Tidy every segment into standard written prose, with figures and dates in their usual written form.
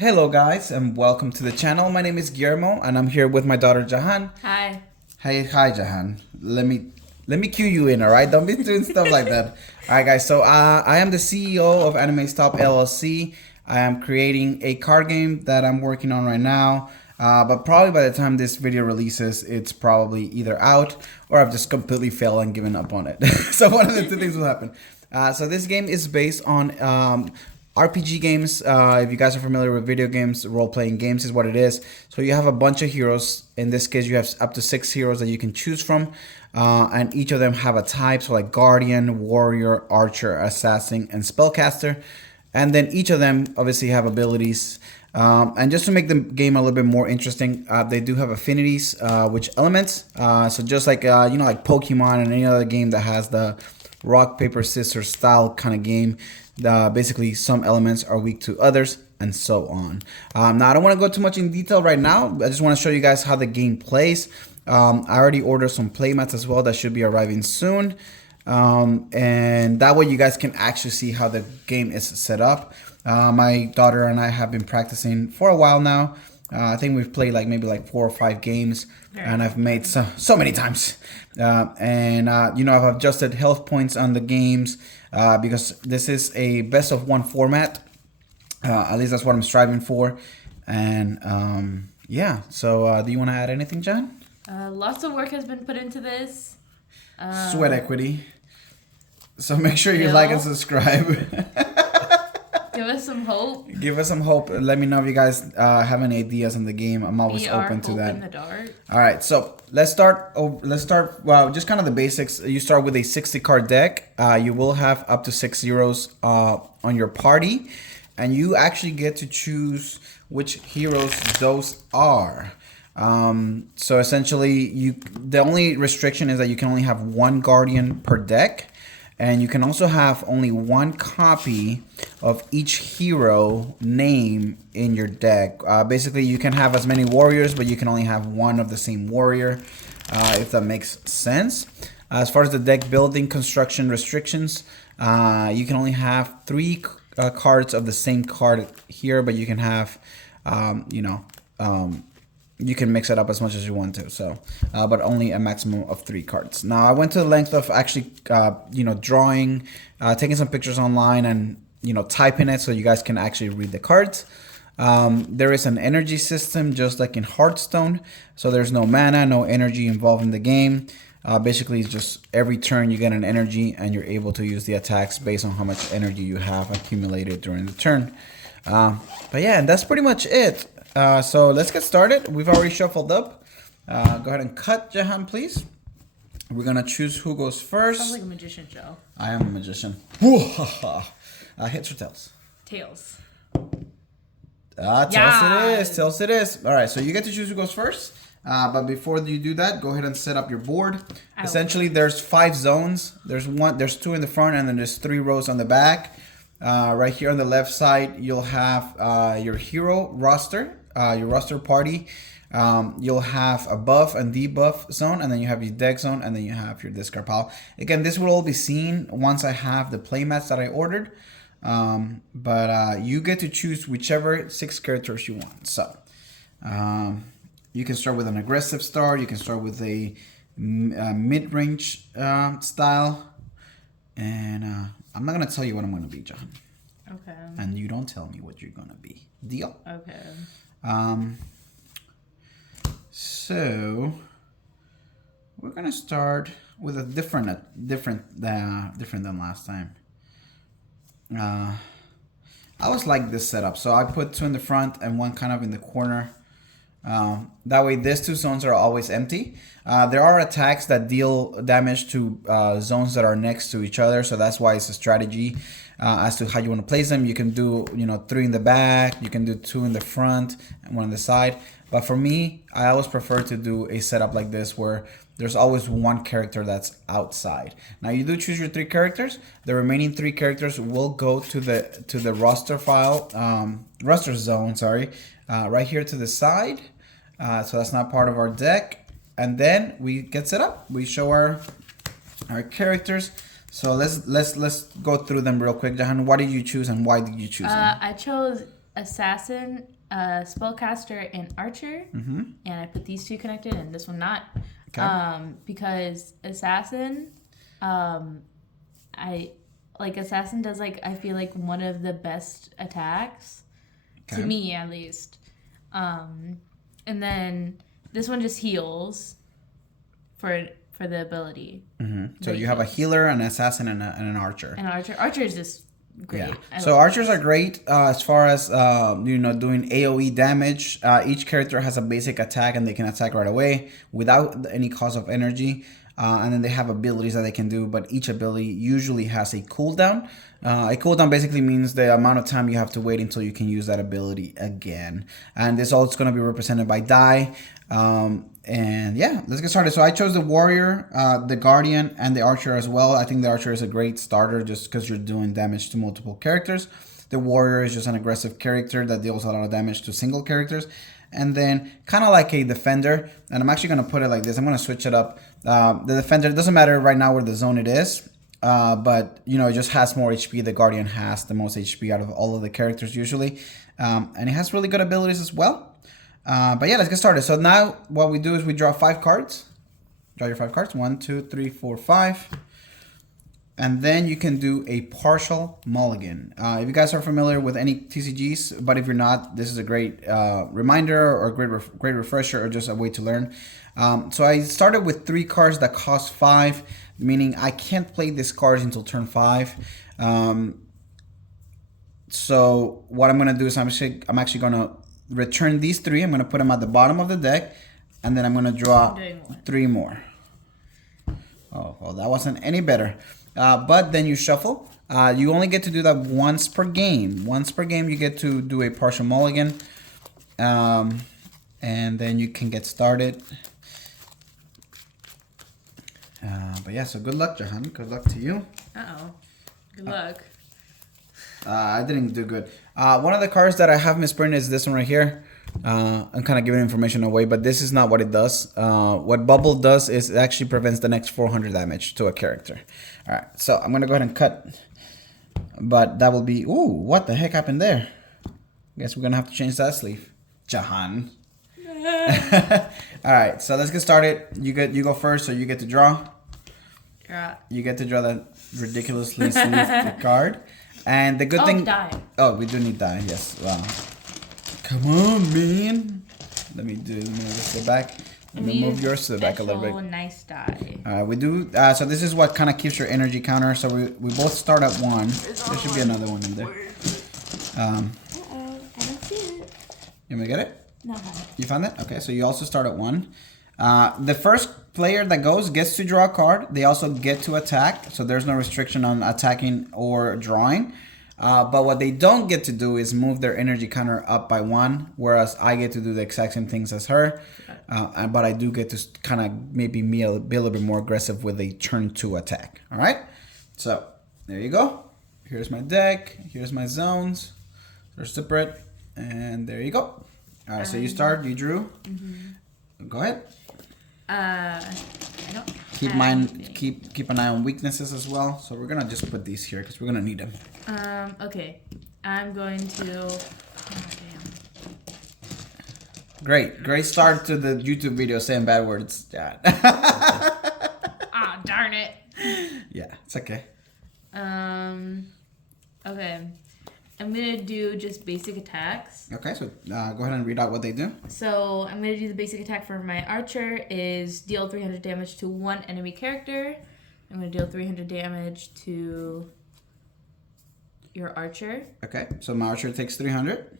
Hello guys and welcome to the channel. My name is Guillermo and I'm here with my daughter Jahan. Hi. Hey, hi Jahan. Let me cue you in, all right? Don't be doing stuff like that. All right guys, so I am the CEO of Anime Stop LLC. I am creating a card game that I'm working on right now. But probably by the time this video releases, it's probably either out or I've just completely failed and given up on it. So one of the two things will happen. So this game is based on RPG games. If you guys are familiar with video games, role-playing games is what it is. So you have a bunch of heroes. In this case, you have up to 6 heroes that you can choose from. And each of them have a type, so like Guardian, Warrior, Archer, Assassin, and Spellcaster. And then each of them obviously have abilities. And just to make the game a little bit more interesting, they do have affinities, which elements. So just like, like Pokemon and any other game that has the rock, paper, scissors style kind of game, basically some elements are weak to others and so on. Now, I don't want to go too much in detail right now. I just want to show you guys how the game plays. I already ordered some playmats as well that should be arriving soon. And that way you guys can actually see how the game is set up. My daughter and I have been practicing for a while now. I think we've played maybe 4 or 5 games, and I've made so many times. I've adjusted health points on the games because this is a best of 1 format. At least that's what I'm striving for. And yeah, so do you want to add anything, John? Lots of work has been put into this. Sweat equity. So make sure you like and subscribe. Give us some hope. Give us some hope. Let me know if you guys have any ideas in the game. I'm always open to that. In the dark. All right, so let's start. Well, just kind of the basics. You start with a 60 card deck. You will have up to 6 heroes on your party, and you actually get to choose which heroes those are. So essentially, the only restriction is that you can only have 1 Guardian per deck. And you can also have only 1 copy of each hero name in your deck. Basically, you can have as many warriors, but you can only have 1 of the same warrior, if that makes sense. As far as the deck building construction restrictions, you can only have 3 cards of the same card here, but you can have, you can mix it up as much as you want to, so but only a maximum of 3 cards. Now I went to the length of actually drawing, taking some pictures online and typing it so you guys can actually read the cards. There is an energy system just like in Hearthstone, so there's no mana, no energy involved in the game. Basically it's just every turn you get an energy and you're able to use the attacks based on how much energy you have accumulated during the turn. But yeah, and that's pretty much it. So let's get started. We've already shuffled up. Go ahead and cut, Jahan, please. We're going to choose who goes first. Sounds like a magician show. I am a magician. Heads or tails? Tails. Tails it is. Tails it is. All right, so you get to choose who goes first. But before you do that, go ahead and set up your board. Essentially, there's 5 zones. There's 2 in the front, and then there's 3 rows on the back. Right here on the left side, you'll have your hero roster, your roster party. You'll have a buff and debuff zone, and then you have your deck zone, and then you have your discard pile. Again, this will all be seen once I have the playmats that I ordered. But you get to choose whichever 6 characters you want. So you can start with an aggressive start. You can start with a mid-range style. And I'm not going to tell you what I'm going to be, John. Okay. And you don't tell me what you're going to be. Deal? Okay. So we're going to start with a different than last time. I always like this setup. So I put 2 in the front and 1 kind of in the corner. That way these 2 zones are always empty. There are attacks that deal damage to zones that are next to each other, so that's why it's a strategy as to how you want to place them. You can do 3 in the back, you can do 2 in the front and 1 on the side. But for me, I always prefer to do a setup like this where there's always 1 character that's outside. Now you do choose your 3 characters. The remaining 3 characters will go to the roster file, roster zone, sorry, right here to the side. So that's not part of our deck. And then we get set up. We show our characters. So let's go through them real quick. Jahan, what did you choose and why did you choose them? I chose assassin, spellcaster, and archer. Mm-hmm. And I put these two connected and this one not. Okay. Because assassin, assassin does like I feel like one of the best attacks Okay. to me at least. And then this one just heals for the ability. Mm-hmm. So They you have a heals. healer, an assassin, and an archer. And archer is just great. Yeah. I So love archers are great as far as doing AOE damage. Each character has a basic attack and they can attack right away without any cost of energy. And then they have abilities that they can do, but each ability usually has a cooldown. A cooldown basically means the amount of time you have to wait until you can use that ability again. And this all is going to be represented by die. And yeah, let's get started. So I chose the warrior, the guardian, and the archer as well. I think the archer is a great starter just because you're doing damage to multiple characters. The warrior is just an aggressive character that deals a lot of damage to single characters. And then kind of like a defender, and I'm actually going to put it like this. I'm going to switch it up. The defender, it doesn't matter right now where the zone it is, but it just has more HP. The guardian has the most HP out of all of the characters usually, and it has really good abilities as well. But yeah, let's get started. So now what we do is we draw 5 cards. Draw your 5 cards. 1, 2, 3, 4, 5. And then you can do a partial mulligan. If you guys are familiar with any TCGs, but if you're not, this is a great reminder or great refresher or just a way to learn. So I started with 3 cards that cost 5, meaning I can't play these cards until turn 5. So what I'm going to do is I'm actually going to return these 3. I'm going to put them at the bottom of the deck, and then I'm going to draw 3 more. Oh, well, that wasn't any better. But then you shuffle. You only get to do that once per game. Once per game, you get to do a partial mulligan. And then you can get started. But yeah, so good luck, Jahan. Good luck to you. Uh-oh. Good luck. I didn't do good. One of the cards that I have misprinted is this one right here. I'm kind of giving information away, but this is not what it does. What Bubble does is it actually prevents the next 400 damage to a character. All right, so I'm going to go ahead and cut. But that will be... Ooh, what the heck happened there? Guess we're going to have to change that sleeve. Jahan. All right, so let's get started. You go first, so you get to draw. Draw. You get to draw that ridiculously sleeved card. And the good thing... Die. Oh, we do need die, yes. Wow. Come on, man. Let me move this to the back. Let me move yours to the back a little bit. Nice die. We do. So this is what kind of keeps your energy counter. So we both start at 1. There should be another one in there. I don't see it. You want me to get it? No. You found it? Okay, so you also start at 1. The first player that goes gets to draw a card. They also get to attack. So there's no restriction on attacking or drawing. But what they don't get to do is move their energy counter up by 1, whereas I get to do the exact same things as her. But I do get to kind of maybe be a little bit more aggressive with a turn 2 attack. All right? So there you go. Here's my deck. Here's my zones. They're separate. And there you go. All right, so you start. You drew. Mm-hmm. Go ahead. I don't Keep an eye on weaknesses as well. So we're gonna just put these here because we're gonna need them. Okay. I'm going to... Oh, damn. Great start to the YouTube video saying bad words. Yeah. Ah, darn it. Yeah, it's okay. Okay. I'm going to do just basic attacks. Okay, so go ahead and read out what they do. So I'm going to do the basic attack for my archer is deal 300 damage to 1 enemy character. I'm going to deal 300 damage to your archer. Okay, so my archer takes 300.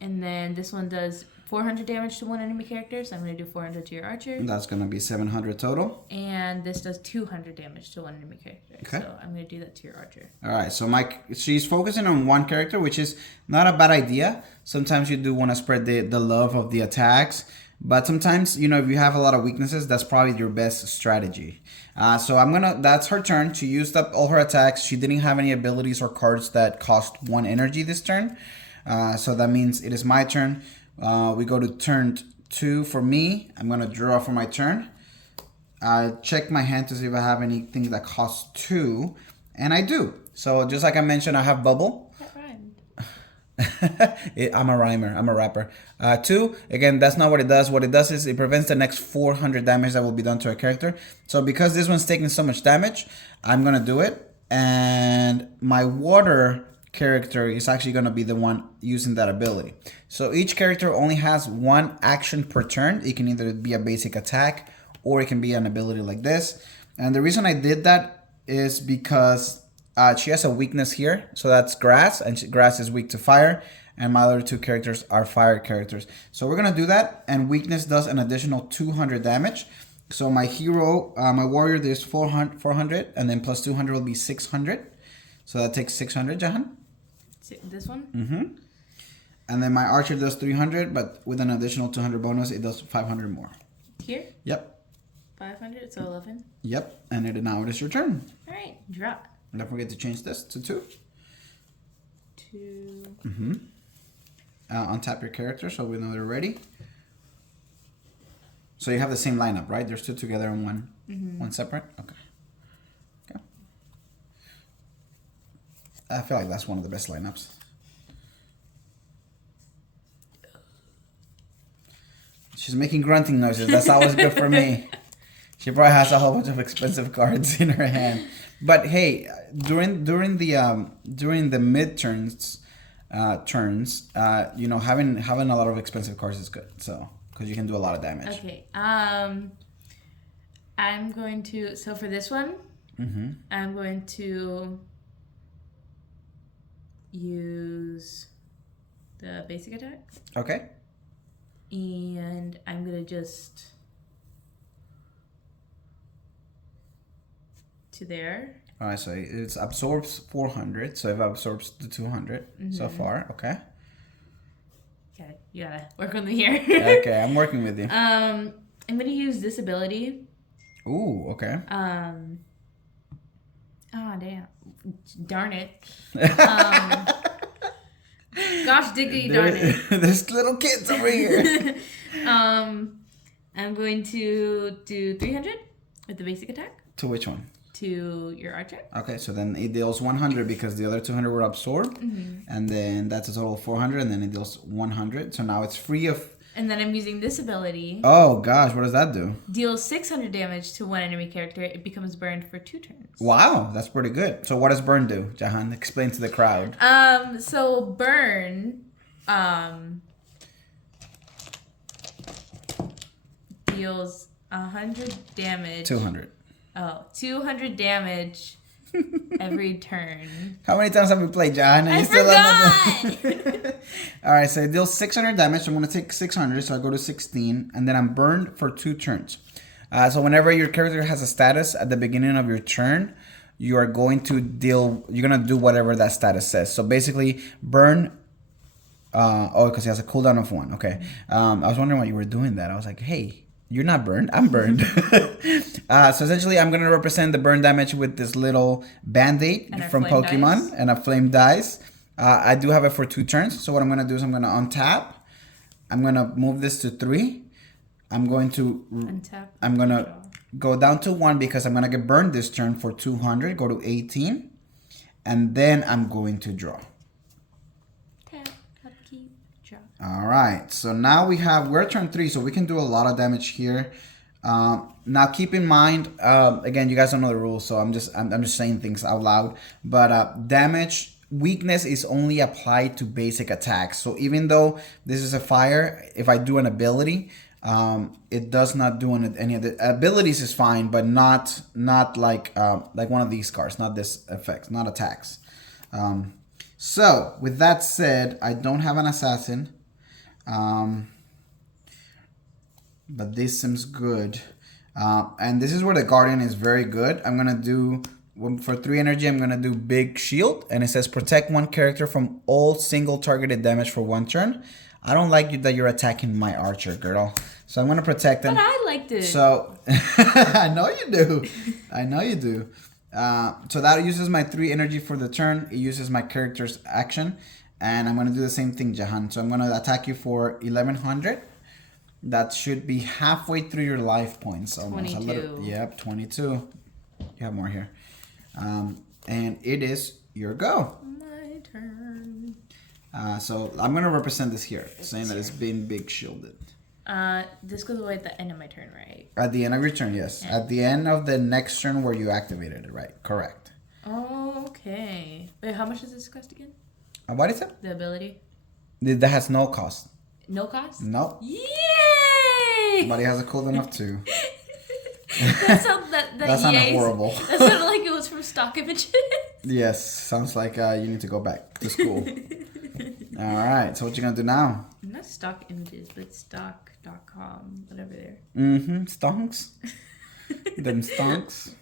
And then this one does 400 damage to 1 enemy character. So I'm going to do 400 to your archer. And that's gonna be 700 total. And this does 200 damage to 1 enemy character. Okay. So I'm going to do that to your archer. All right, so she's focusing on 1 character, which is not a bad idea. Sometimes you do want to spread the love of the attacks. But sometimes, if you have a lot of weaknesses, that's probably your best strategy. So that's her turn. She used up all her attacks. She didn't have any abilities or cards that cost 1 energy this turn. So that means it is my turn. We go to turn 2 for me. I'm going to draw for my turn. I check my hand to see if I have anything that costs 2. And I do. So just like I mentioned, I have Bubble. That rhymed. I'm a rhymer. I'm a rapper. 2, again, that's not what it does. What it does is it prevents the next 400 damage that will be done to a character. So because this one's taking so much damage, I'm going to do it. And my water character is actually going to be the one using that ability. So each character only has one action per turn. It can either be a basic attack or it can be an ability like this. And the reason I did that is because she has a weakness here. So that's grass, and grass is weak to fire. And my other two characters are fire characters. So we're going to do that. And weakness does an additional 200 damage. So my hero, my warrior, there's 400, and then plus 200 will be 600. So that takes 600, Jahan. This one? Mm-hmm. And then my archer does 300, but with an additional 200 bonus, it does 500 more. Here? Yep. 500, so 11. Yep. And now it is your turn. All right, drop. Don't forget to change this to 2. 2. Mm-hmm. Untap your character so we know they're ready. So you have the same lineup, right? There's 2 together and one separate? Okay. Okay. I feel like that's one of the best lineups. She's making grunting noises. That's always good for me. She probably has a whole bunch of expensive cards in her hand. But hey, during the mid turns, you know, having a lot of expensive cards is good. So because you can do a lot of damage. Okay. I'm going to. So for this one, I'm going to use the basic attack. Okay. And I'm gonna just to there. All right, so it absorbs 400. So it absorbs the 200 so far. Okay. You gotta work with me here. Okay, I'm working with you. I'm gonna use this ability. Ooh, okay. Oh damn, darn it. Gosh diggity darn it. There's little kids over here. I'm going to do 300 with the basic attack. To which one? To your archer. Okay, so then it deals 100 because the other 200 were absorbed. And then that's a total of 400, and then it deals 100. So now it's free of... And then I'm using this ability. Oh gosh, what does that do? Deals 600 damage to one enemy character. It becomes burned for 2 turns. Wow, that's pretty good. So what does burn do, Jahan? Explain to the crowd. So burn, deals 100 damage. 200. Oh, 200 damage every turn. How many times have we played, Jahan? I forgot! All right, so it deals 600 damage. So I'm going to take 600, so I go to 16, and then I'm burned for 2 turns. So whenever your character has a status at the beginning of your turn, you are going to you're going to do whatever that status says. So basically, burn. Because he has a cooldown of 1. Okay. I was wondering why you were doing that. I was like, hey, you're not burned. I'm burned. So essentially, I'm going to represent the burn damage with this little band-aid from Pokemon dice. And a flame dice. I do have it for 2 turns. So what I'm going to do is I'm going to untap. I'm going to move this to 3. I'm going to untap. I'm going to go down to 1 because I'm going to get burned this turn for 200. Go to 18. And then I'm going to draw. All right, so now we're turn 3, so we can do a lot of damage here. Now keep in mind, again, you guys don't know the rules, so I'm just saying things out loud. But damage weakness is only applied to basic attacks. So even though this is a fire, if I do an ability, it does not do any of the abilities is fine, but not like one of these cards, not this effect, not attacks. So with that said, I don't have an assassin. But this seems good. And this is where the Guardian is very good. I'm gonna do for 3 energy. I'm gonna do big shield, and it says protect 1 character from all single targeted damage for 1 turn. I don't like that you're attacking my archer, girl. So I'm gonna protect him. But I liked it. So I know you do. I know you do. So that uses my 3 energy for the turn. It uses my character's action. And I'm going to do the same thing, Jahan. So I'm going to attack you for 1100. That should be halfway through your life points. Almost 22. Yep, 22. You have more here. And it is your go. My turn. So I'm gonna represent this here, saying that it's been big shielded. This goes away at the end of my turn, right? At the end of your turn, yes. Yeah. At the end of the next turn where you activated it, right? Correct. Oh, okay. Wait, how much does this cost again? What is it? The ability? That has no cost. No cost? No. Yay! But it has a cooldown of 2. That sounded horrible. That sounded like it was from stock images. Yes, sounds like you need to go back to school. All right, so what you gonna do now? Not stock images, but stock.com, whatever they're. Mm-hmm, stonks. Them stonks.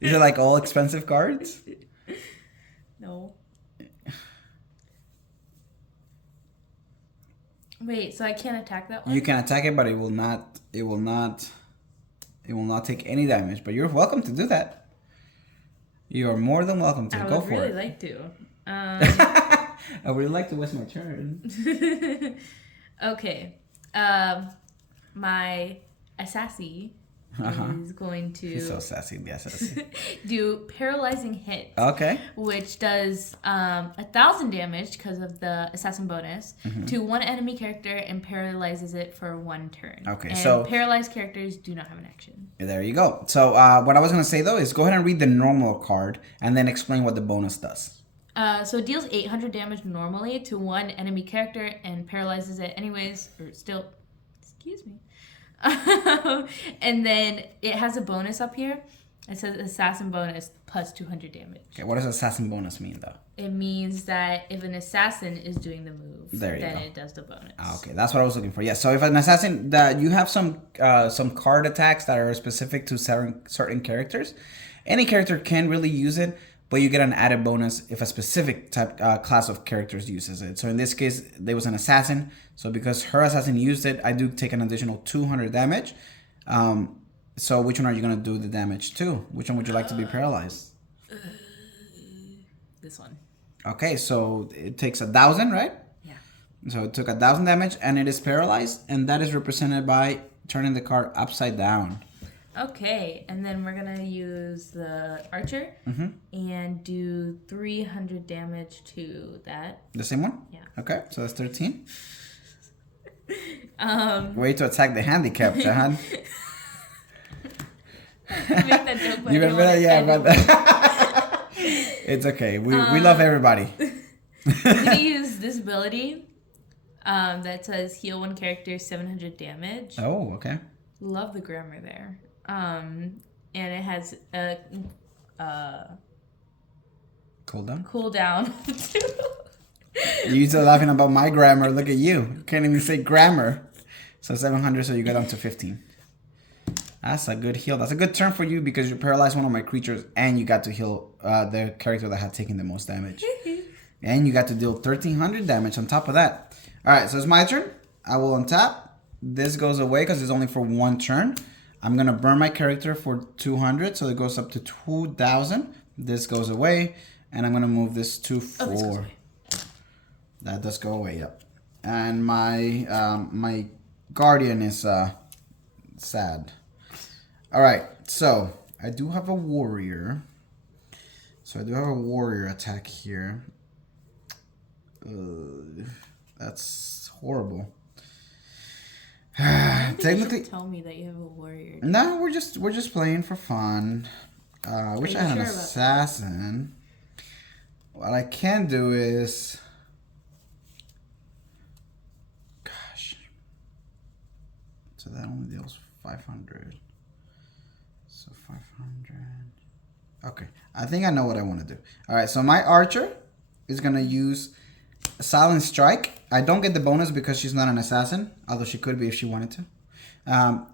These are like all expensive cards? No. Wait, so I can't attack that one? You can attack it, but it will not take any damage. But you're welcome to do that. You are more than welcome to. Go for it. I would really like to. I would like to waste my turn. Okay. My assassin is going to He's so sassy, the assassin. do paralyzing hit. Okay. Which does 1,000 damage because of the assassin bonus to one enemy character and paralyzes it for 1 turn. Okay, and so paralyzed characters do not have an action. There you go. So what I was gonna say though is go ahead and read the normal card and then explain what the bonus does. So it deals 800 damage normally to one enemy character and paralyzes it anyways, or still, excuse me. And then it has a bonus up here. It says assassin bonus plus 200 damage. Okay, what does assassin bonus mean though? It means that if an assassin is doing the move, There you then go. it does the bonus. Okay, that's what I was looking for. Yeah, so if an assassin that you have some card attacks that are specific to certain characters, any character can really use it, but you get an added bonus if a specific type class of characters uses it. So in this case, there was an assassin. So because her assassin used it, I do take an additional 200 damage. So which one are you gonna do the damage to? Which one would you like to be paralyzed? This one. Okay, so it takes 1,000, right? Yeah. So it took 1,000 damage and it is paralyzed, and that is represented by turning the card upside down. Okay, and then we're gonna use the archer and do 300 damage to that. The same one? Yeah. Okay, so that's 13. Way to attack the handicap, Jahan. Make that joke, but You I don't remember that? want Yeah, it but it's okay. We love everybody. I'm gonna use this ability that says heal one character 700 damage. Oh, okay. Love the grammar there. And it has a Cooldown. cooldown. You still laughing about my grammar. Look at you. You can't even say grammar. So 700, so you got down to 15. That's a good heal. That's a good turn for you because you paralyzed one of my creatures and you got to heal the character that had taken the most damage. And you got to deal 1,300 damage on top of that. All right, so it's my turn. I will untap. This goes away because it's only for 1 turn. I'm going to burn my character for 200, so it goes up to 2,000. This goes away, and I'm going to move this to 4. this goes away. That does go away, yep. And my my guardian is sad. All right, so I do have a warrior. So I do have a warrior attack here. That's horrible. Technically, you should tell me that you have a warrior. no, we're just playing for fun. I wish you I had sure an about that? assassin. What I can do is, gosh. So that only deals 500. So 500. Okay, I think I know what I want to do. All right, so my archer is gonna use Silent Strike. I don't get the bonus because she's not an assassin, although she could be if she wanted to.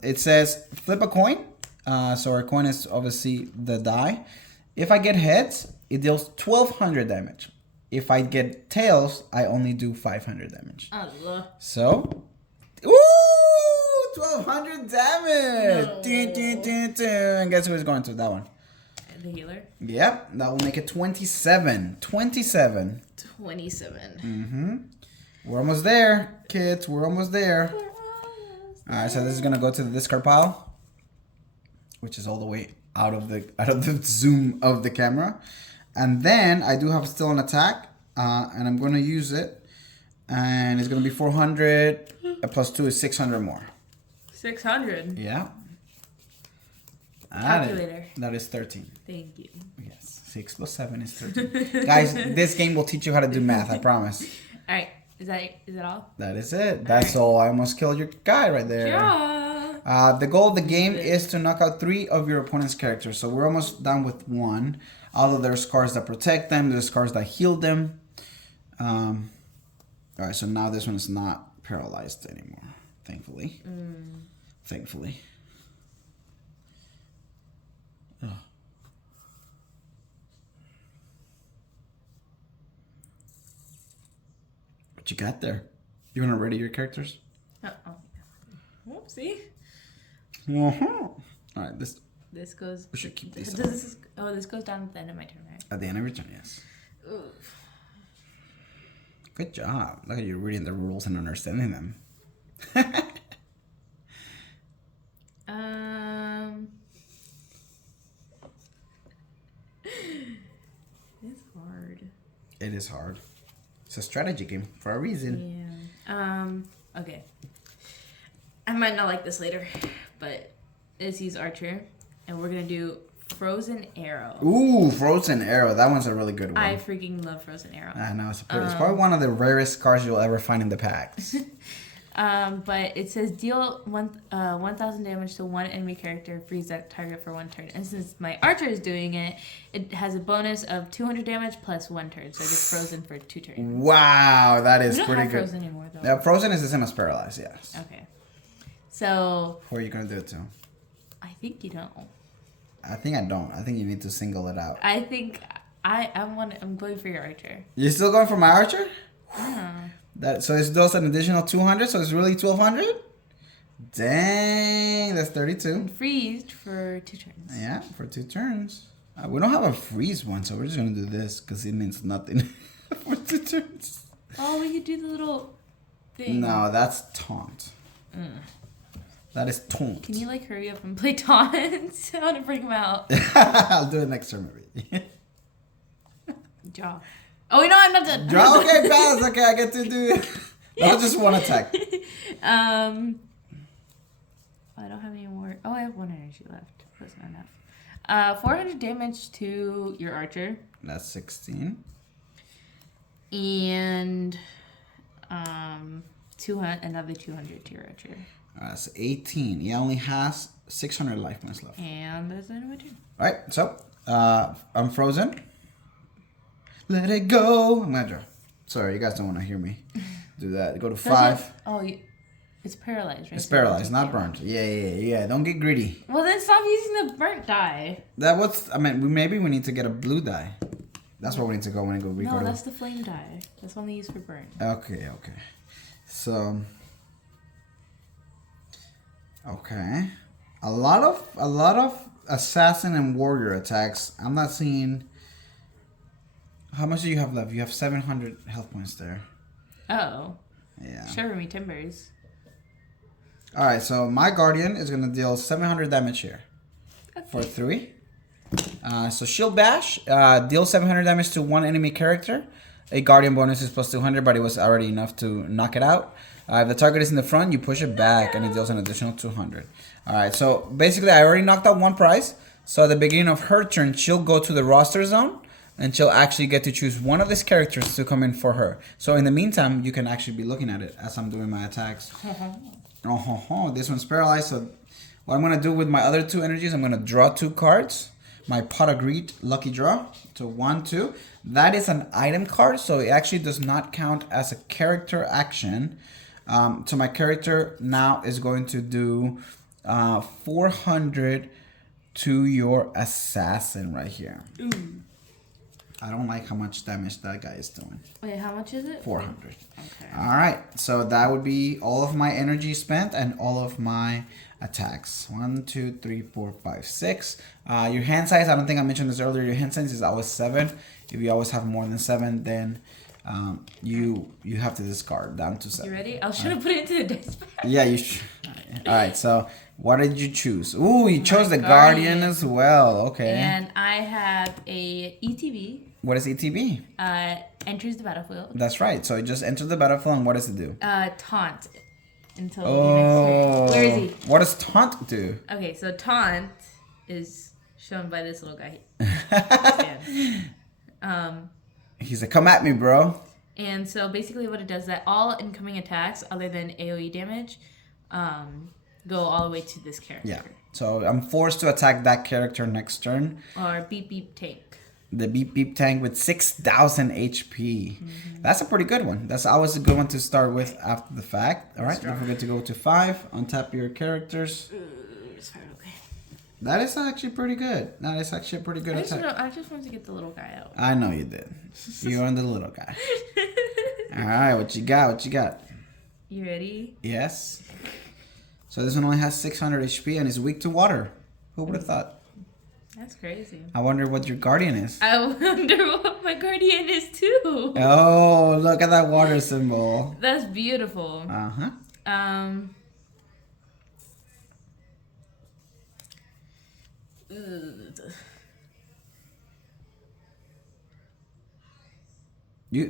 It says flip a coin. So our coin is obviously the die. If I get heads, it deals 1,200 damage. If I get tails, I only do 500 damage. Allah. So, ooh, 1,200 damage. No. Dun, dun, dun, dun. And guess who is going to that one? The healer. Yep, that will make it 27. 27. 27. We're almost there, kids. We're almost there. All right, so this is gonna go to the discard pile, which is all the way out of the zoom of the camera. And then I do have still an attack, and I'm going to use it. And it's going to be 400 plus 2 is 600 more. 600. Yeah. Calculator. That is 13. Thank you. Yes. 6 plus 7 is 13. Guys, this game will teach you how to do math, I promise. All right. Is that all? That is it. That's all. I almost killed your guy right there. Yeah. The goal of the game is to knock out 3 of your opponent's characters. So we're almost done with 1. Although there's scars that protect them, there's scars that heal them. Alright, so now this one is not paralyzed anymore. Thankfully. Thankfully. Oh. What you got there? You want to ready your characters? Uh-oh. Whoopsie. Alright, This goes. we should keep these This goes down at the end of my turn, right? at the end of your turn, yes. Oof. Good job. Look at you reading the rules and understanding them. It's hard. It is hard. It's a strategy game for a reason. Yeah. Okay. I might not like this later, but let's use Archer, and we're gonna do Frozen Arrow. Ooh, Frozen Arrow. That one's a really good one. I freaking love Frozen Arrow. I know. It's probably one of the rarest cards you'll ever find in the packs. But it says deal 1,000 damage to one enemy character, freeze that target for 1 turn. And since my Archer is doing it, it has a bonus of 200 damage plus 1 turn, so it gets frozen for 2 turns. Wow, that is We don't pretty have good. Frozen anymore, though. Yeah, Frozen is the same as Paralyzed, yes. Okay. So Who are you going to do it to? I think you don't. I think I don't. I think you need to single it out. I think I'm going for your Archer. You're still going for my Archer? Yeah. So it does an additional 200, so it's really 1,200? Dang, that's 32. Freezed for 2 turns. Yeah, for 2 turns. We don't have a freeze one, so we're just going to do this because it means nothing for 2 turns. Oh, we could do the little thing. No, that's taunt. That is taunt. Can you like hurry up and play taunts? I want to bring him out. I'll do it next turn, maybe. Draw. Oh wait, no, I'm not done. Draw. Okay, pass. Okay, I get to do it. No, just 1 attack. I don't have any more. Oh, I have 1 energy left. That's not enough. 400 damage to your Archer. That's 16. And 200, another 200 to your Archer. That's 18. He only has 600 life points left. And that's the end of my turn. All right, so I'm frozen. Let it go. I'm gonna draw. Sorry, you guys don't want to hear me do that. Go to 5. It's paralyzed, right? It's paralyzed, not burnt. Yeah. Don't get greedy. Well, then stop using the burnt die. Maybe we need to get a blue die. That's where we need to go when we go. No, that's the flame die. That's one they use for burn. Okay. So. Okay. A lot of assassin and warrior attacks. I'm not seeing. How much do you have left? You have 700 health points there. Oh. Yeah. Shiver me timbers. All right, so my guardian is gonna deal 700 damage here for 3. So shield bash deals 700 damage to 1 enemy character. A guardian bonus is plus 200, but it was already enough to knock it out. If the target is in the front, you push it back, and it deals an additional 200. All right, so basically, I already knocked out 1 prize. So at the beginning of her turn, she'll go to the roster zone, and she'll actually get to choose one of these characters to come in for her. So in the meantime, you can actually be looking at it as I'm doing my attacks. This one's paralyzed. So what I'm gonna do with my other 2 energies, I'm gonna draw 2 cards. My Pot of Greed lucky draw. So 1, 2. That is an item card, so it actually does not count as a character action. So my character now is going to do 400 to your assassin right here. Ooh. I don't like how much damage that guy is doing. Wait, how much is it? 400. Okay. All right, so that would be all of my energy spent and all of my attacks. 1, 2, 3, 4, 5, 6. Your hand size, I don't think I mentioned this earlier. Your hand size is always 7. If you always have more than 7, then you have to discard down to 7. You ready? I should have put it into the dice bag. Yeah, you should. All right, so What did you choose? Ooh, you chose the Guardian. Guardian as well. Okay. And I have a ETB. What is ETB? Enters the battlefield. That's right. So it just enters the battlefield, and what does it do? Taunt until Oh. the next turn. Where is he? What does taunt do? Okay, so taunt is shown by this little guy. He's like, come at me, bro. And so basically what it does is that all incoming attacks other than AoE damage go all the way to this character. Yeah. So I'm forced to attack that character next turn. Or beep beep tank. The beep beep tank with 6,000 HP. That's a pretty good one. That's always a good one to start with after the fact. All right, don't forget to go to 5. Untap your characters. Okay. That is actually pretty good. That is actually a pretty good attack. I just wanted to get the little guy out. I know you did. You are the little guy. All right, what you got? What you got? You ready? Yes. So this one only has 600 HP and is weak to water. Who would have thought? That's crazy. I wonder what your guardian is. I wonder what my guardian is too. Oh, look at that water symbol. That's beautiful. Uh-huh.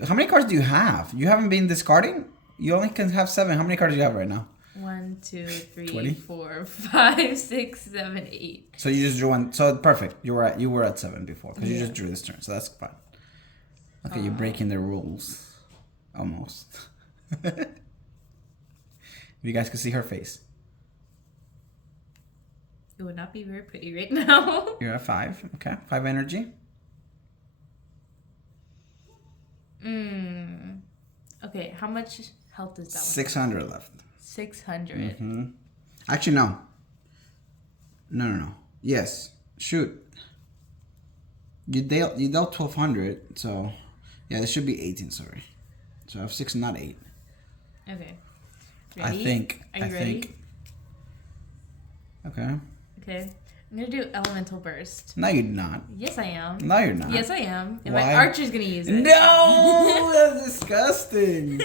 How many cards do you have? You haven't been discarding? You only can have 7. How many cards do you have right now? 1, 2, 3, 20? 4, 5, 6, 7, 8. So you just drew one. So perfect. You were at 7 before because you just drew this turn. So that's fine. Okay, you're breaking the rules. Almost. If you guys could see her face. It would not be very pretty right now. You're at 5. Okay. 5 energy. Okay, how much health does that one? 600 left. 600. Actually, no. No. Yes. Shoot. You dealt 1,200. So, yeah, this should be 18. Sorry. So I have 6, not 8. Okay. I Ready? think. Are you ready? Okay. Okay. I'm gonna do elemental burst. No, you're not. Yes, I am. No, you're not. Yes, I am. And Why? my archer's gonna use it. No, that's disgusting.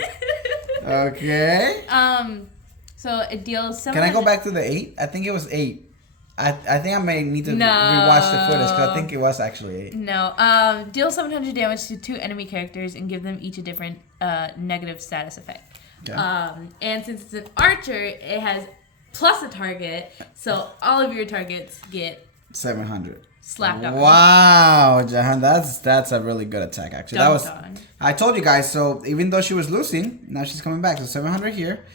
Okay. So it deals 700. Can I go back to the 8? I think it was 8. I think I may need to rewatch the footage because I think it was actually 8. No. Deal 700 damage to 2 enemy characters and give them each a different negative status effect. Okay. And since it's an archer, it has plus a target, so all of your targets get 700. slapped up. Wow, Jahan, that's a really good attack actually. That was. Dun. I told you guys. So even though she was losing, now she's coming back. So 700 here,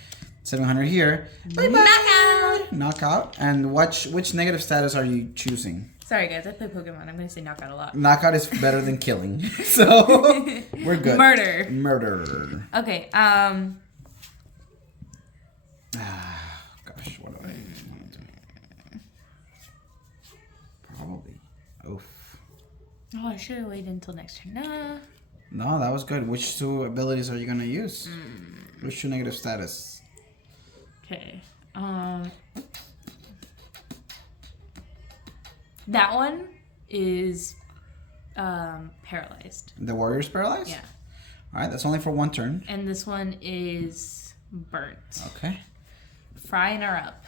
700 here. Knockout! Knockout. And which negative status are you choosing? Sorry guys, I play Pokemon. I'm gonna say knockout a lot. Knockout is better than killing. So we're good. Murder. Murder. Okay. Gosh, what do I want to do? Probably. Oof. Oh, I should have waited until next turn. Nah. No, that was good. Which 2 abilities are you gonna use? Which 2 negative status? Okay. That one is paralyzed. The warrior's paralyzed? Yeah. Alright, that's only for 1 turn. And this one is burnt. Okay. Frying her up.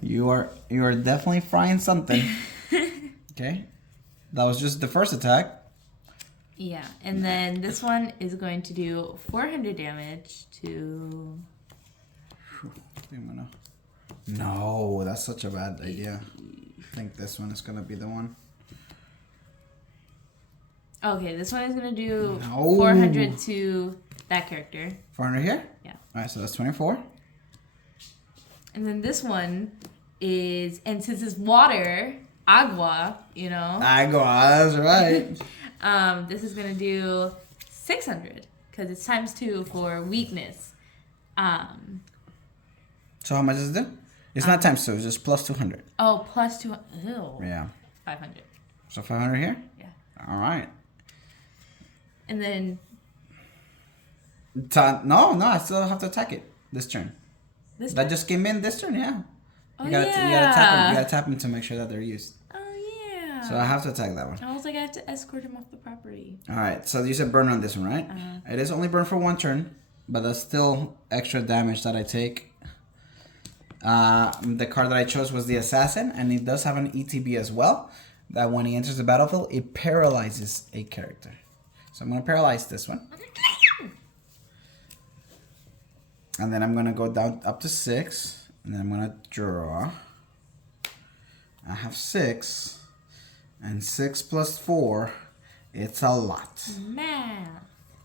You are definitely frying something. Okay. That was just the first attack. Yeah, and then this one is going to do 400 damage to... No, that's such a bad idea. I think this one is gonna be the one. Okay, this one is going to do No. 400 to that character. 400 here? Yeah. Alright, so that's 24. And then this one is, and since it's water, agua, you know, That's right. this is going to do 600 because it's times 2 for weakness. So how much does it do? It's not times 2, it's just plus 200. Oh, plus 200. Ew. Yeah. 500. So 500 here? Yeah. Alright. And then No, I still have to attack it this turn. this That just came in this turn, yeah. Oh, You gotta tap them to make sure that they're used. Oh, yeah. So I have to attack that one. I was like, I have to escort him off the property. Alright, so you said burn on this one, right? It is only burn for 1 turn, but that's still extra damage that I take. The card that I chose was the Assassin, and it does have an ETB as well. That when he enters the battlefield, it paralyzes a character. So I'm going to paralyze this one. And then I'm going to go down up to 6. And then I'm going to draw. I have 6. And 6 plus 4, it's a lot. Man.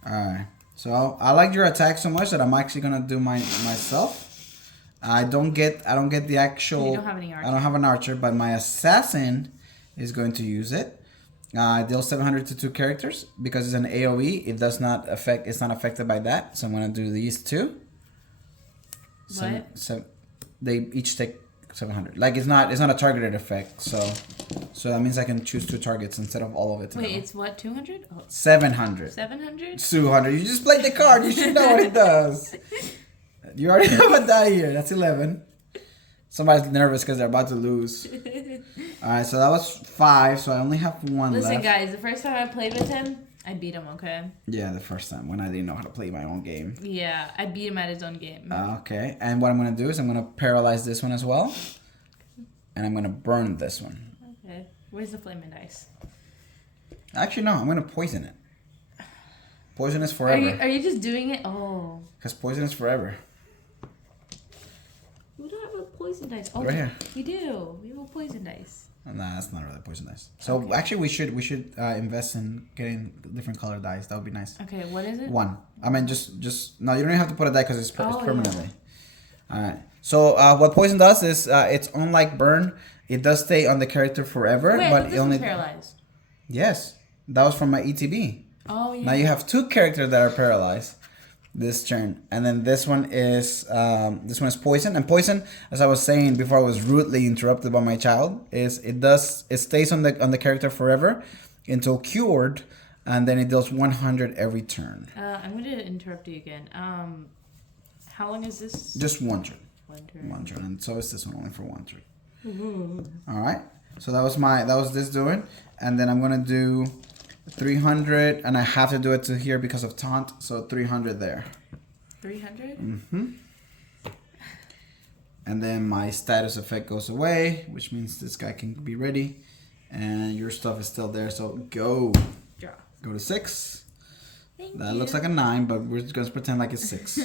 Alright. So I like your attack so much that I'm actually going to do mine myself. I don't get the actual... You don't have any archer. I don't have an archer, but my Assassin is going to use it. Deals 700 to 2 characters. Because it's an AoE, it's not affected by that. So I'm going to do these 2. What? So they each take 700. Like it's not a targeted effect. So that means I can choose 2 targets instead of all of it. Wait, it's what, 200? Oh, 700. 700? 200. You just played the card. You should know what it does. You already have a die here. That's 11. Somebody's nervous because they're about to lose. Alright, so that was 5. So I only have 1 left. Listen, guys, the first time I played with him, I beat him, okay? Yeah, the first time when I didn't know how to play my own game. Yeah, I beat him at his own game. Okay, and what I'm going to do is I'm going to paralyze this one as well. And I'm going to burn this one. Okay. Where's the flaming dice? Actually, no, I'm going to poison it. Poison is forever. Are you just doing it? Oh. Because poison is forever. We don't have a poison dice. Oh, Right here. We do. We have a poison dice. Nah, that's not really poison dice. So actually, we should invest in getting different color dice. That would be nice. Okay, what is it? 1. I mean, just no. You don't even have to put a die because it's Oh, permanently. All right. So what poison does is it's unlike burn. It does stay on the character forever, Wait, but this it only. one's paralyzed. Yes, that was from my ETB. Oh yeah. Now you have 2 characters that are paralyzed this turn, and then this one is poison. And poison, as I was saying before, I was rudely interrupted by my child. It stays on the character forever until cured, and then it deals 100 every turn. I'm gonna interrupt you again. How long is this? Just 1 turn. 1 turn. 1 turn, and so is this one only for 1 turn. All right. So that was this doing, and then I'm gonna do 300, and I have to do it to here because of taunt, so 300 there. 300? Mm-hmm. And then my status effect goes away, which means this guy can be ready, and your stuff is still there, so go. Draw. Go to 6. Thank That you. looks like a 9, but we're just gonna pretend like it's 6.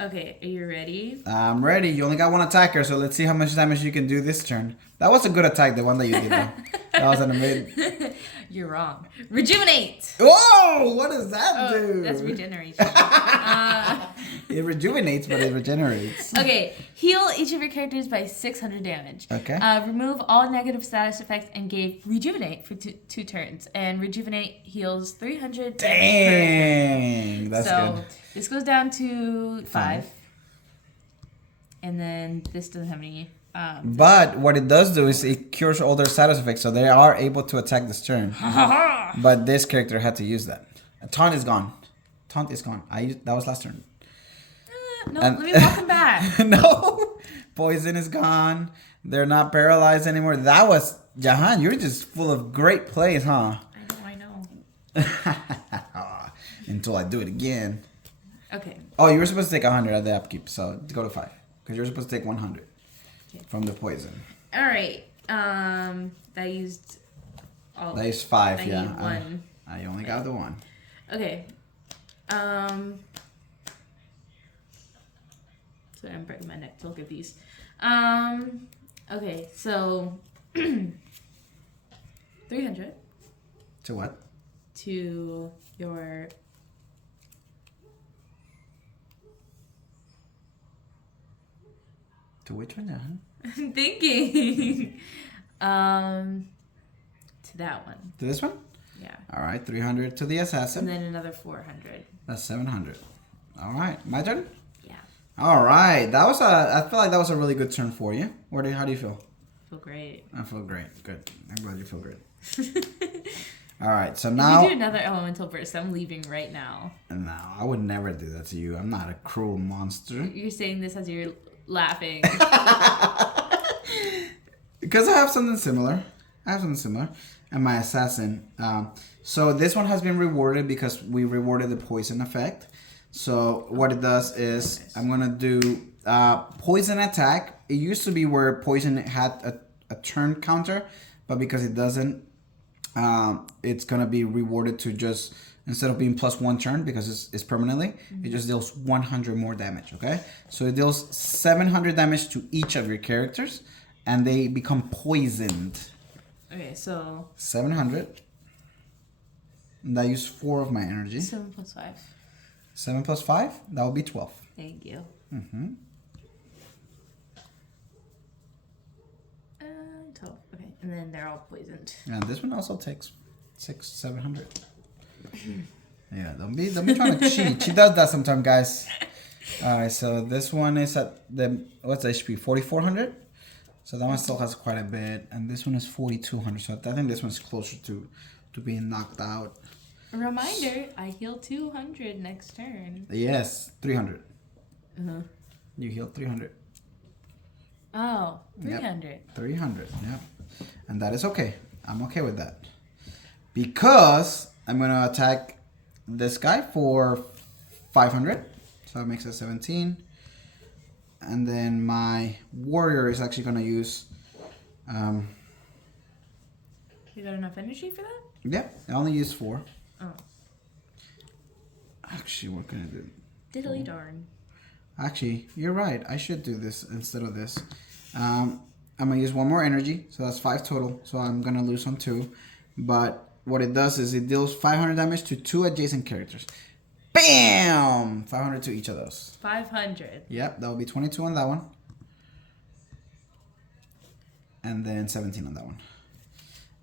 Okay, are you ready? I'm ready. You only got 1 attacker, so let's see how much damage you can do this turn. That was a good attack, the one that you did though. That was an amazing. You're wrong. Rejuvenate! Whoa! What does that Oh, do? that's regeneration. It rejuvenates, but it regenerates. Okay, heal each of your characters by 600 damage. Okay. Remove all negative status effects and gave rejuvenate for 2 turns. And rejuvenate heals 300 damage per Dang! That's so good. this goes down to 5. And then this doesn't have any. But what it does do is it cures all their status effects, so they are able to attack this turn. But this character had to use that. Taunt is gone. Taunt is gone. That was last turn. No, And- let me welcome back. No, poison is gone. They're not paralyzed anymore. That was Jahan. You're just full of great plays, huh? I know. Until I do it again. Okay. Oh, you were supposed to take 100 at the upkeep, so go to 5 because you're supposed to take 100 from the poison. All right. That used. All, That is 5. I Yeah, need 1. I only got the 1. Okay. Sorry, I'm breaking my neck to look at these. Okay, so 300 To what? to your To which one, Jahan? I'm thinking. To that one. To this one? Yeah. All right, 300 to the assassin. And then another 400. That's 700. All right, my turn. Yeah. All right, I feel like that was a really good turn for you. How do you feel? Feel great. I feel great. Good. I'm glad you feel great. All right, so If now. you do another elemental burst, I'm leaving right now. No, I would never do that to you. I'm not a cruel monster. You're saying this as you're laughing. Because I have something similar. And my assassin. So this one has been rewarded because we rewarded the poison effect. So what it does is I'm gonna do poison attack. It used to be where poison had a turn counter, but because it doesn't, it's gonna be rewarded to just, instead of being +1 turn, because it's permanently, it just deals 100 more damage. Okay, so it deals 700 damage to each of your characters, and they become poisoned. Okay, so 700. And I use 4 of my energy. 7 + 5. 7 + 5, that would be 12. Thank you. Mm-hmm. 12. Okay, and then they're all poisoned. And this one also takes 700. Yeah, don't be trying to cheat. She does that sometimes, guys. All right, so this one is at what's the HP? 4,400. So that one still has quite a bit, and this one is 4,200. So I think this one's closer to being knocked out. Reminder: I heal 200 next turn. Yes, 300. Uh-huh. You heal 300. Oh, Yep. 300. 300, yeah. And that is okay. I'm okay with that. Because I'm going to attack this guy for 500. So that makes it 17. And then my warrior is actually going to use... You got enough energy for that? yeah, I only use 4. Oh. Actually, what can I do? Diddly darn. Actually, you're right. I should do this instead of this. I'm going to use 1 more energy. So that's 5 total. So I'm going to lose on 2. But what it does is it deals 500 damage to 2 adjacent characters. Bam! 500 to each of those. 500. Yep, that will be 22 on that one. And then 17 on that one.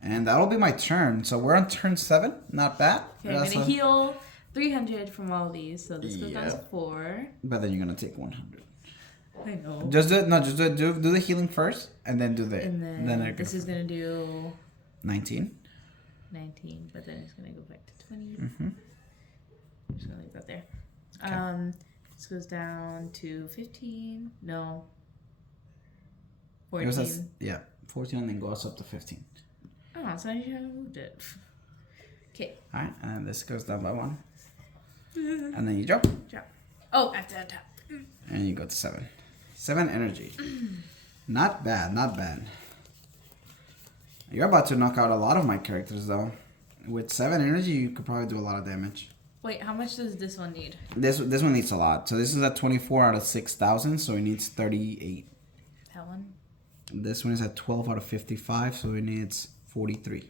And that'll be my turn. So we're on turn 7. Not bad. Okay, I'm going to heal 300 from all these. So this goes down to 4. But then you're going to take 100. I know. Just do it. No, just do the healing first. And then do the... And then I this is going to do 19. 19. But then it's going to go back to 20. Mm-hmm. I'm just going to leave that there. Okay. This goes down to 15. No. It was 14. yeah, 14 and then goes up to 15. Oh, so I should have moved it. Okay. Alright, and this goes down by 1. And then you drop. Drop. Oh, after that top. And you go to 7. 7 energy. Not bad, not bad. You're about to knock out a lot of my characters though. With 7 energy, you could probably do a lot of damage. Wait, how much does this one need? This one needs a lot. So this is at 24 out of 6,000, so it needs 38. That one? This one is at 12 out of 55, so it needs 43.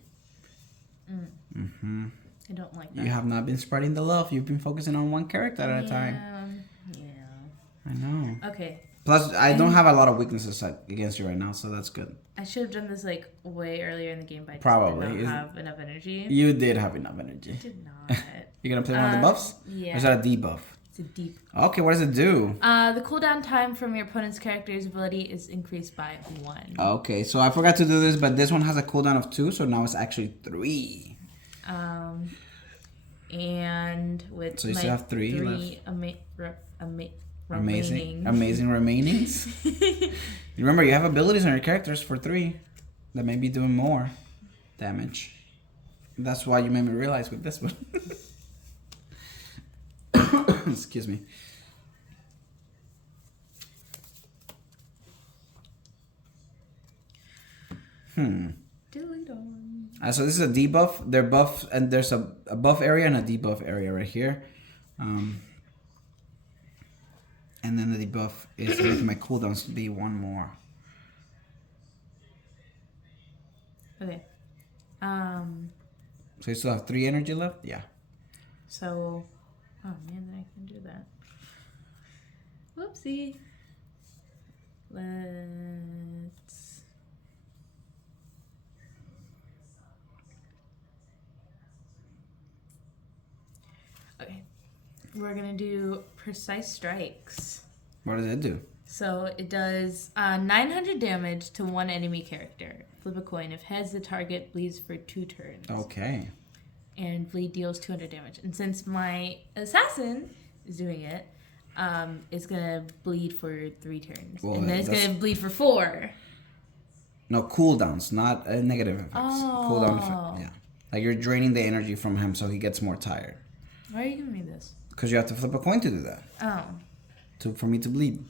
Mm-hmm. I don't like that. You have not been spreading the love. You've been focusing on one character at a time. Yeah. I know. Okay. Plus, I don't have a lot of weaknesses against you right now, so that's good. I should have done this like way earlier in the game, but I just Probably. did not have enough energy. You did have enough energy. I did not. You're gonna play one of the buffs? Yeah. Or is that a debuff? It's a deep. Okay, what does it do? The cooldown time from your opponent's character's ability is increased by 1. Okay, so I forgot to do this, but this one has a cooldown of 2, so now it's actually 3. And with So you my still have 3 remaining. Amazing remainings. Remember, you have abilities on your characters for 3 that may be doing more damage. That's why you made me realize with this one. Excuse me. So this is a debuff. They're buff, and there's a buff area and a debuff area right here. And then the debuff is making my cooldowns to be 1 more. Okay. So you still have 3 energy left? Yeah. So, oh man, then I can do that. Whoopsie. Let's. Okay. We're gonna do precise strikes. What does it do? So it does 900 damage to 1 enemy character. Flip a coin. If heads, the target bleeds for 2 turns. Okay. And bleed deals 200 damage. And since my assassin is doing it, it's gonna bleed for 3 turns. Well, and then it's gonna bleed for 4. No, cooldowns, not negative effects. Oh. Cooldown effect, yeah. Like you're draining the energy from him so he gets more tired. Why are you giving me this? Because you have to flip a coin to do that. Oh. For me to bleed.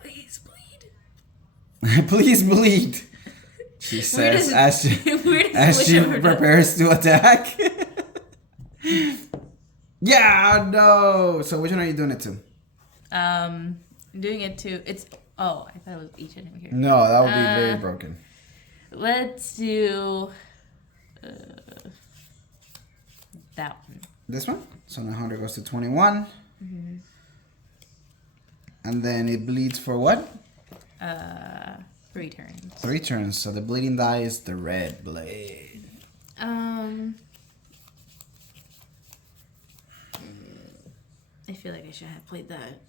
Please bleed. Please bleed. She says as she prepares to attack. Yeah, no. So which one are you doing it to? I'm doing it to I thought it was each enemy here. No, that would be very broken. Let's do that one. This one? So now 100 goes to 21. Mm-hmm. And then it bleeds for what? 3 turns. 3 turns. So the bleeding die is the red blade. I feel like I should have played that.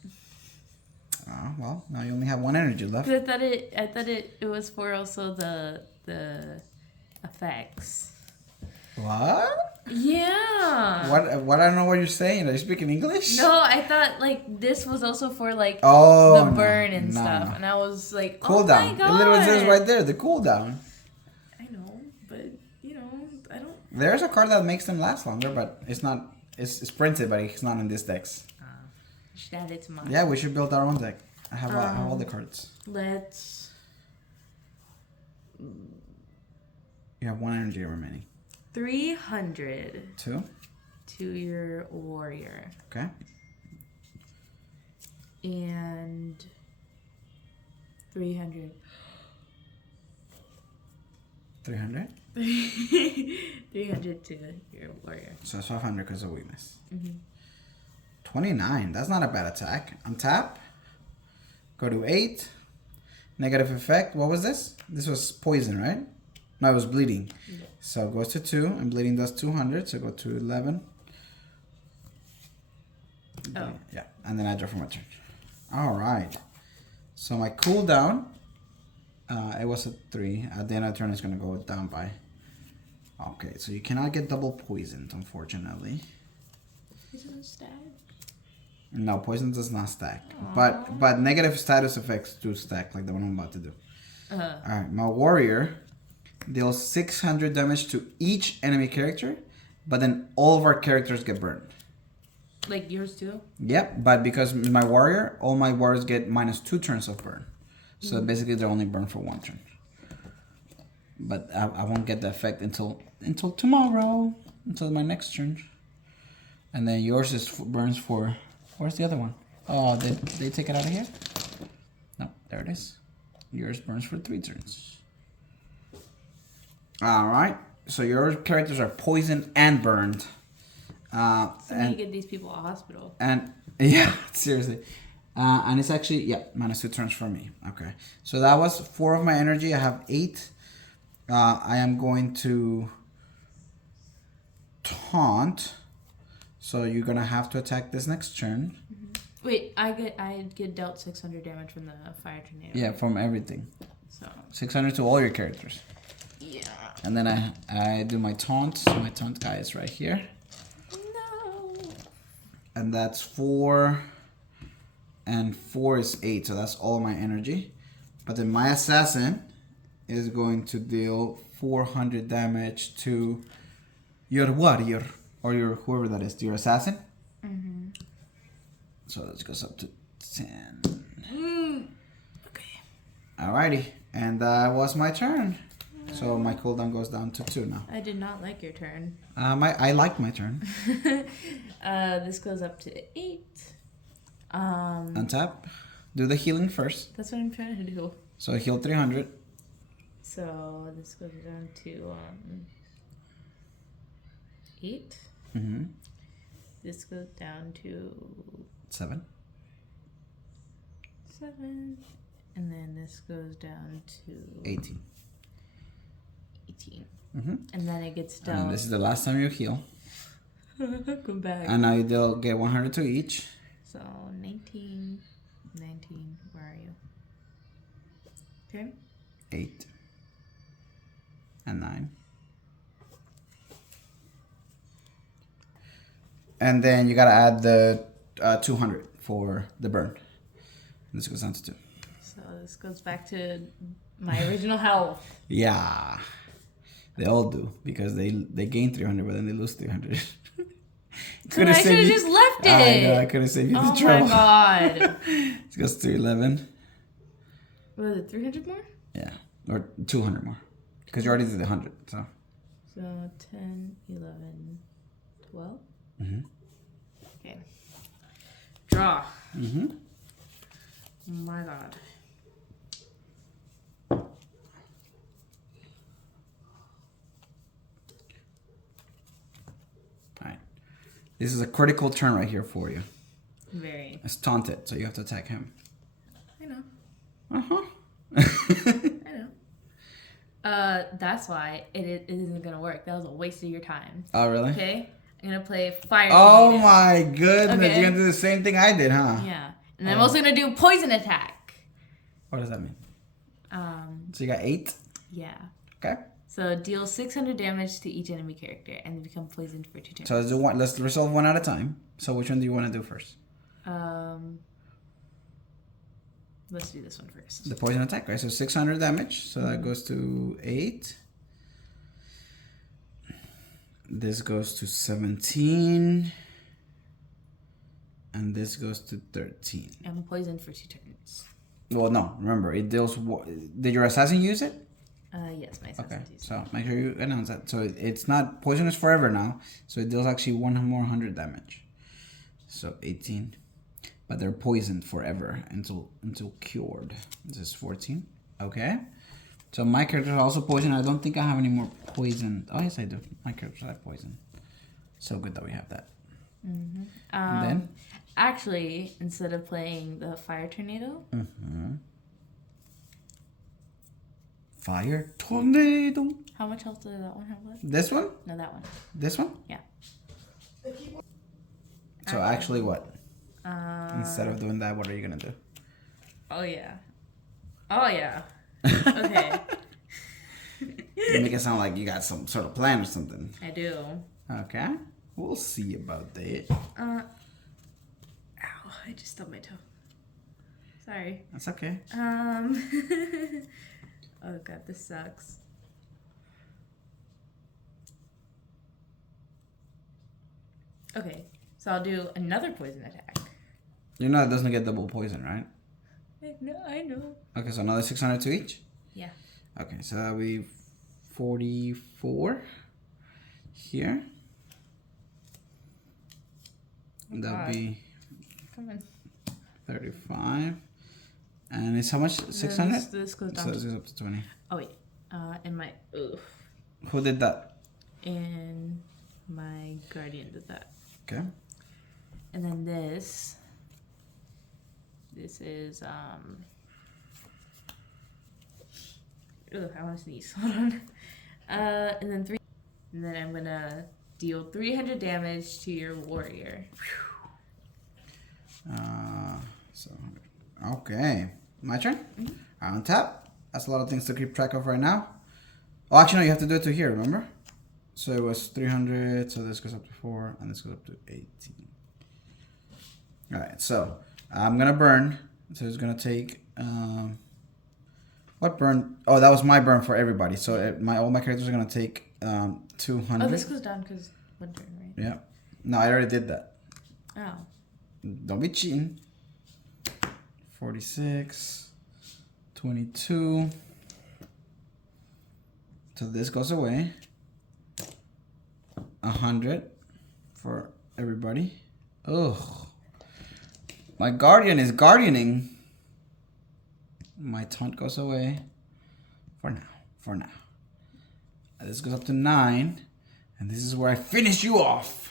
Oh, well, now you only have 1 energy left. I thought it was for also the effects. What? Yeah. What? I don't know what you're saying. Are you speaking English? No, I thought like this was also for like the burn and stuff, and I was like, cooldown. Oh my God. It literally says right there, the cooldown. I know, but I don't. There's a card that makes them last longer, but it's not. It's printed, but it's not in this dex. Should add it to mine. Yeah, we should build our own deck. I have all the cards. Let's. You have 1 energy remaining. 300 2. to your warrior. Okay. And 300. 300. 300 to your warrior. So it's 500 because of weakness. Mm-hmm. 29. That's not a bad attack. Untap. Go to 8. Negative effect. What was this? This was poison, right? No, it was bleeding. Yeah. So it goes to 2, and bleeding does 200. So go to 11. Oh. Yeah, and then I draw for my turn. All right. So my cooldown, it was a 3. At the end of the turn, it's going to go down by. Okay, so you cannot get double poisoned, unfortunately. Isn't it stack? No, poison does not stack. But negative status effects do stack, like the one I'm about to do. All right, my warrior deals 600 damage to each enemy character, but then all of our characters get burned. Like yours too? Yep, but because my warrior, all my warriors get minus 2 turns of burn. So basically they're only burned for 1 turn. But I won't get the effect until tomorrow, until my next turn. And then yours is burns for, where's the other one? Oh, did they take it out of here? No, there it is. Yours burns for 3 turns. All right, so your characters are poisoned and burned. So you get these people a hospital. And yeah, seriously. And it's actually, minus 2 turns for me. Okay. So that was 4 of my energy. I have 8. I am going to taunt. So you're going to have to attack this next turn. Mm-hmm. Wait, I get dealt 600 damage from the fire tornado. Yeah, from everything. So 600 to all your characters. Yeah. And then I do my taunt. So my taunt guy is right here. No. And that's 4. And 4 is 8. So that's all my energy. But then my assassin is going to deal 400 damage to your warrior. Or your whoever that is. To your assassin. Mm-hmm. So this goes up to 10. Okay. Alrighty. And that was my turn. So my cooldown goes down to 2 now. I did not like your turn. I liked my turn. This goes up to 8. Untap. Do the healing first. That's what I'm trying to do. So heal 300. So this goes down to 8. Mm-hmm. This goes down to 7. 7. And then this goes down to 18. 18. Mm-hmm. And then it gets And down. this is the last time you heal. Come back. And now they'll get 100 to each. So 19. Where are you? Okay. 8. And 9. And then you gotta add the 200 for the burn. And this goes down to 2. So this goes back to my original health. Yeah. They all do. Because they gain 300, but then they lose 300. So I should have just left it. I know, I could have saved you the Oh trouble. my god. It goes to 11. What was it, 300 more? Yeah, or 200 more. Because you already did 100, so. So 10, 11, 12? Mm-hmm. Okay. Draw. Mm-hmm. Oh my god. Alright. This is a critical turn right here for you. Very. It's taunted, so you have to attack him. I know. Uh-huh. I know. That's why it isn't gonna work. That was a waste of your time. Oh, really? Okay? I'm gonna play Fire Oh Tornado. my goodness. Okay. You're going to do the same thing I did, huh? Yeah. And then I'm also gonna do Poison Attack. What does that mean? So you got 8? Yeah. Okay. So deal 600 damage to each enemy character and they become poisoned for 2 turns. So let's do one. Let's resolve one at a time. So which one do you want to do first? Let's do this one first. The poison attack, right? So 600 damage. So that goes to 8. This goes to 17. And this goes to 13. I'm poisoned for 2 turns. Well, no. Remember, it deals... Did your assassin use it? Yes, my Okay, assassin. so make sure you announce that. So it's not poisonous forever now. So it deals actually 1 more 100 damage. So 18. But they're poisoned forever until cured. This is 14. Okay. So my characters are also poisoned. I don't think I have any more poison. Oh yes, I do. My characters have poison. So good that we have that. Mm-hmm. And then Actually, instead of playing the Fire Tornado, Fire Tornado. how much health does that one have left? This one? No, that one. This one? Yeah. So actually what? Instead of doing that, what are you gonna do? Oh yeah. Oh yeah. Okay. You make it sound like you got some sort of plan or something. I do. Okay. We'll see about that. Ow! I just stubbed my toe. Sorry. That's okay. Oh god, this sucks. Okay, so I'll do another poison attack. You know it doesn't get double poison, right? I know. Okay, so another 600 to each? Yeah. Okay, so that'll be 44 here. And that'll God. be Come on. 35. And it's how much? 600? This goes down So to... this goes up to 20. Oh wait. And my... Oof. Who did that? And my guardian did that. Okay. And then this is ugh, I want to sneeze. Hold on. And then I'm gonna deal 300 damage to your warrior. So okay, my turn. On tap. That's a lot of things to keep track of right now. Oh, actually, no, you have to do it to here. Remember? So it was 300. So this goes up to 4, and this goes up to 18. All right. So I'm gonna burn. So it's gonna take. What burn? Oh, that was my burn for everybody. So all my characters are gonna take 200. Oh, this goes down because one turn, right? Yeah. No, I already did that. Oh. Don't be cheating. 46, 22. So this goes away. 100 for everybody. Ugh. My guardian is guardianing. My taunt goes away. For now. For now. This goes up to 9. And this is where I finish you off.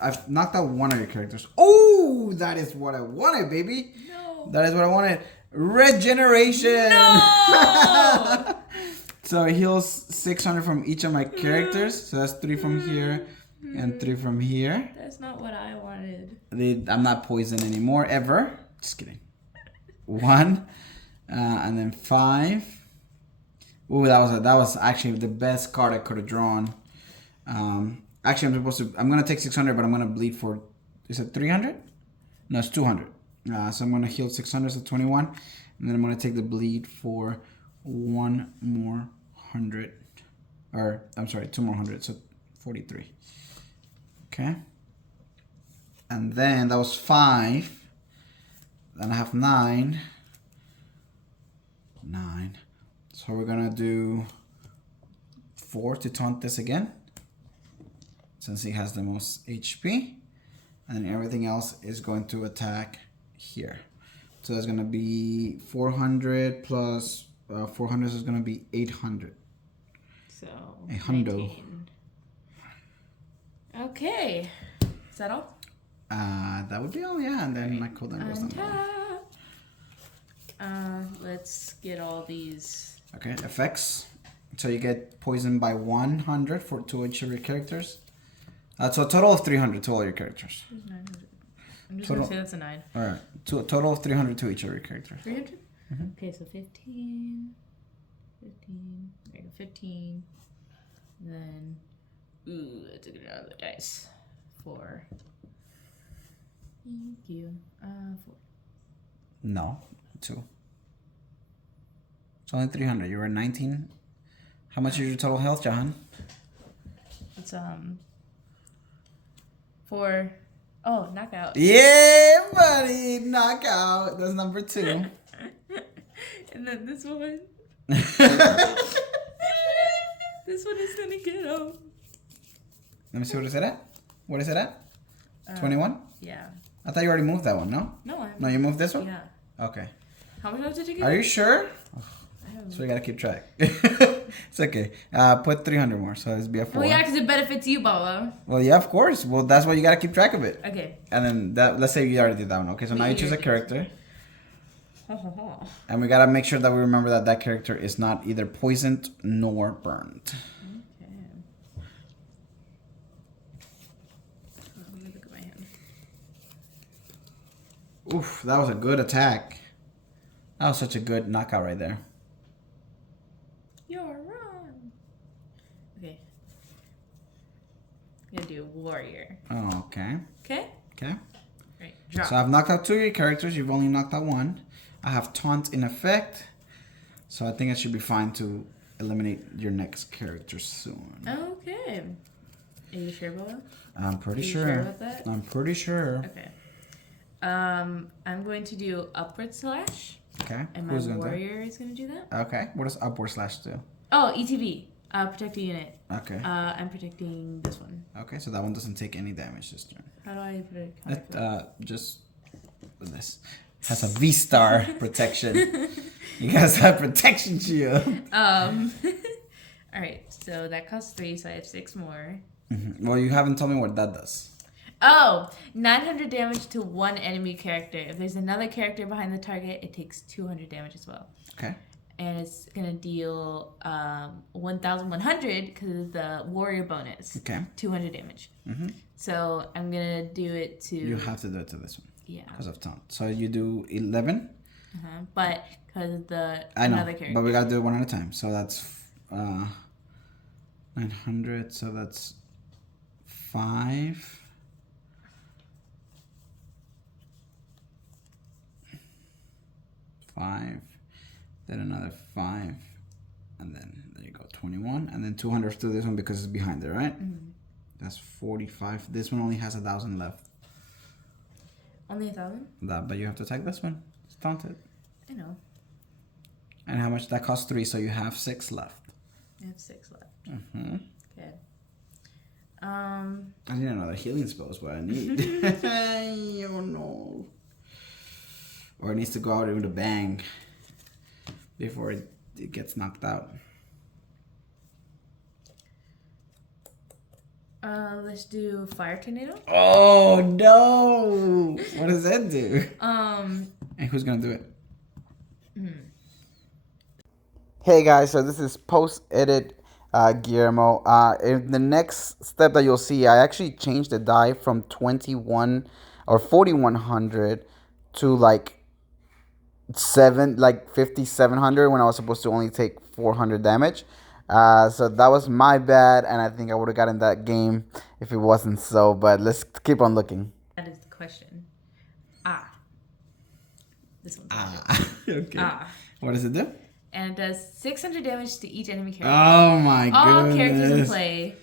I've knocked out one of your characters. Oh, that is what I wanted, baby. No. That is what I wanted. Regeneration. No. So it heals 600 from each of my characters. So that's 3 from here and 3 from here. That's not what I wanted. I'm not poisoned anymore, ever. Just kidding. 1. And then 5. Ooh, that was actually the best card I could have drawn. Actually, I'm gonna take 600, but I'm gonna bleed for, is it 300? No, it's 200. So I'm gonna heal 600, so 21. And then I'm gonna take the bleed for 1 more 100. Or, I'm sorry, 2 more 100, so 43. Okay. And then that was 5. Then I have 9. 9. So we're gonna do 4 to taunt this again, since he has the most HP. And everything else is going to attack here. So that's gonna be 400 plus 400 is gonna be 800. So 800. 19. Okay. Is that all? That would be all, yeah. And then my cooldown goes down. Let's get all these. Okay, effects. So you get poisoned by 100 for 2 each of your characters. So a total of 300 to all your characters. 900. I'm just Total. gonna say that's a 9. All right, to a total of 300 to each of your characters. 300? Mhm. Okay, so 15. 15. There you go, 15. And then. Ooh, I took it out of the dice. 4. Thank you. 4. No, 2. It's only 300. You were 19. How much is your total health, Jahan? It's 4. Oh, knockout. Yeah, buddy, knockout. That's number 2. And then this one. This one is gonna get him. Let me see, what is it at? What is it at? 21? Yeah. I thought you already moved that one, no? No, I No, you moved this one? Yeah. Okay. How much did you get? Are you sure? I have So we gotta keep track. It's okay. Put 300 more, so this be a 4. Oh yeah, because it benefits you, Baba. Well, yeah, of course. Well, that's why you gotta keep track of it. Okay. And then that, let's say you already did that one. Okay, so now you choose a character. Okay. And we gotta make sure that we remember that that character is not either poisoned nor burned. Let me look at my hand. Oof, that was a good attack. That was such a good knockout right there. You're wrong. Okay. I'm gonna do warrior. Oh, okay. Okay. Okay. Right. Drop. So I've knocked out 2 of your characters. You've only knocked out 1. I have taunt in effect. So I think it should be fine to eliminate your next character soon. Okay. Are you sure, Baba? I'm pretty Are you sure. sure about that? I'm pretty sure. Okay. I'm going to do upward slash, Okay. and my Who's gonna warrior is gonna do that. do? Okay. What does upward slash do? Oh, ETB. Protect a unit. Okay. I'm protecting this one. Okay. So that one doesn't take any damage this turn. How do I put it? Just with this. Has a V-star protection. You guys have protection shield. All right. So that costs 3, so I have 6 more. Mm-hmm. Well, you haven't told me what that does. Oh, 900 damage to one enemy character. If there's another character behind the target, it takes 200 damage as well. Okay. And it's gonna deal 1,100 because of the warrior bonus. Okay. 200 damage. Mm-hmm. So I'm gonna do it to. You have to do it to this one Yeah. because of taunt. So you do 11. But because of the I know, another character. but we gotta do it one at a time. So that's 900. So that's 5. 5. Then another 5. And then there you go, 21. And then 200 to this one because it's behind there, right? Mm-hmm. That's 45. This one only has 1,000 left. Only 1,000? But you have to attack this one. It's taunted. I know. And how much that costs 3, so you have 6 left. I have 6 left. Mm-hmm. Okay. I need another healing spell is what I need. Oh no. Or it needs to go out with a bang before it gets knocked out. Let's do fire tornado. Oh no! What does that do? Um. And who's gonna do it? Hey guys, so this is post-edit Guillermo. In the next step that you'll see, I actually changed the die from 21 or 4100 to like 5700 when I was supposed to only take 400 damage. So that was my bad, and I think I would have gotten that game if it wasn't so. But let's keep on looking. That is the question. This one's Okay. Ah. What does it do? And it does 600 damage to each enemy character. Oh my All goodness. characters in play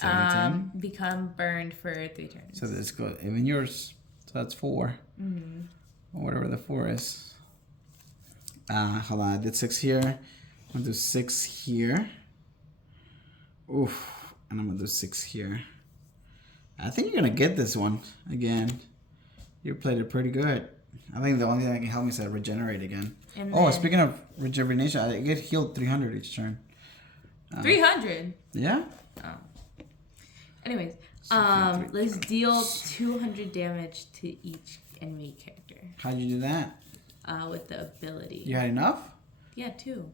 17. Become burned for 3 turns. So this goes even yours. So that's 4. Mm-hmm. Or whatever the 4 is. Hold on. I did 6 here. I'm gonna do 6 here. Oof. And I'm gonna do 6 here. I think you're gonna get this one again. You played it pretty good. I think the only thing that can help me is that regenerate again. And Oh, then- speaking of rejuvenation, I get healed 300 each turn. 300. Yeah. Oh. Anyways, So let's deal 200 damage to each enemy character How'd you do that? with the ability. You had enough? Yeah, 2.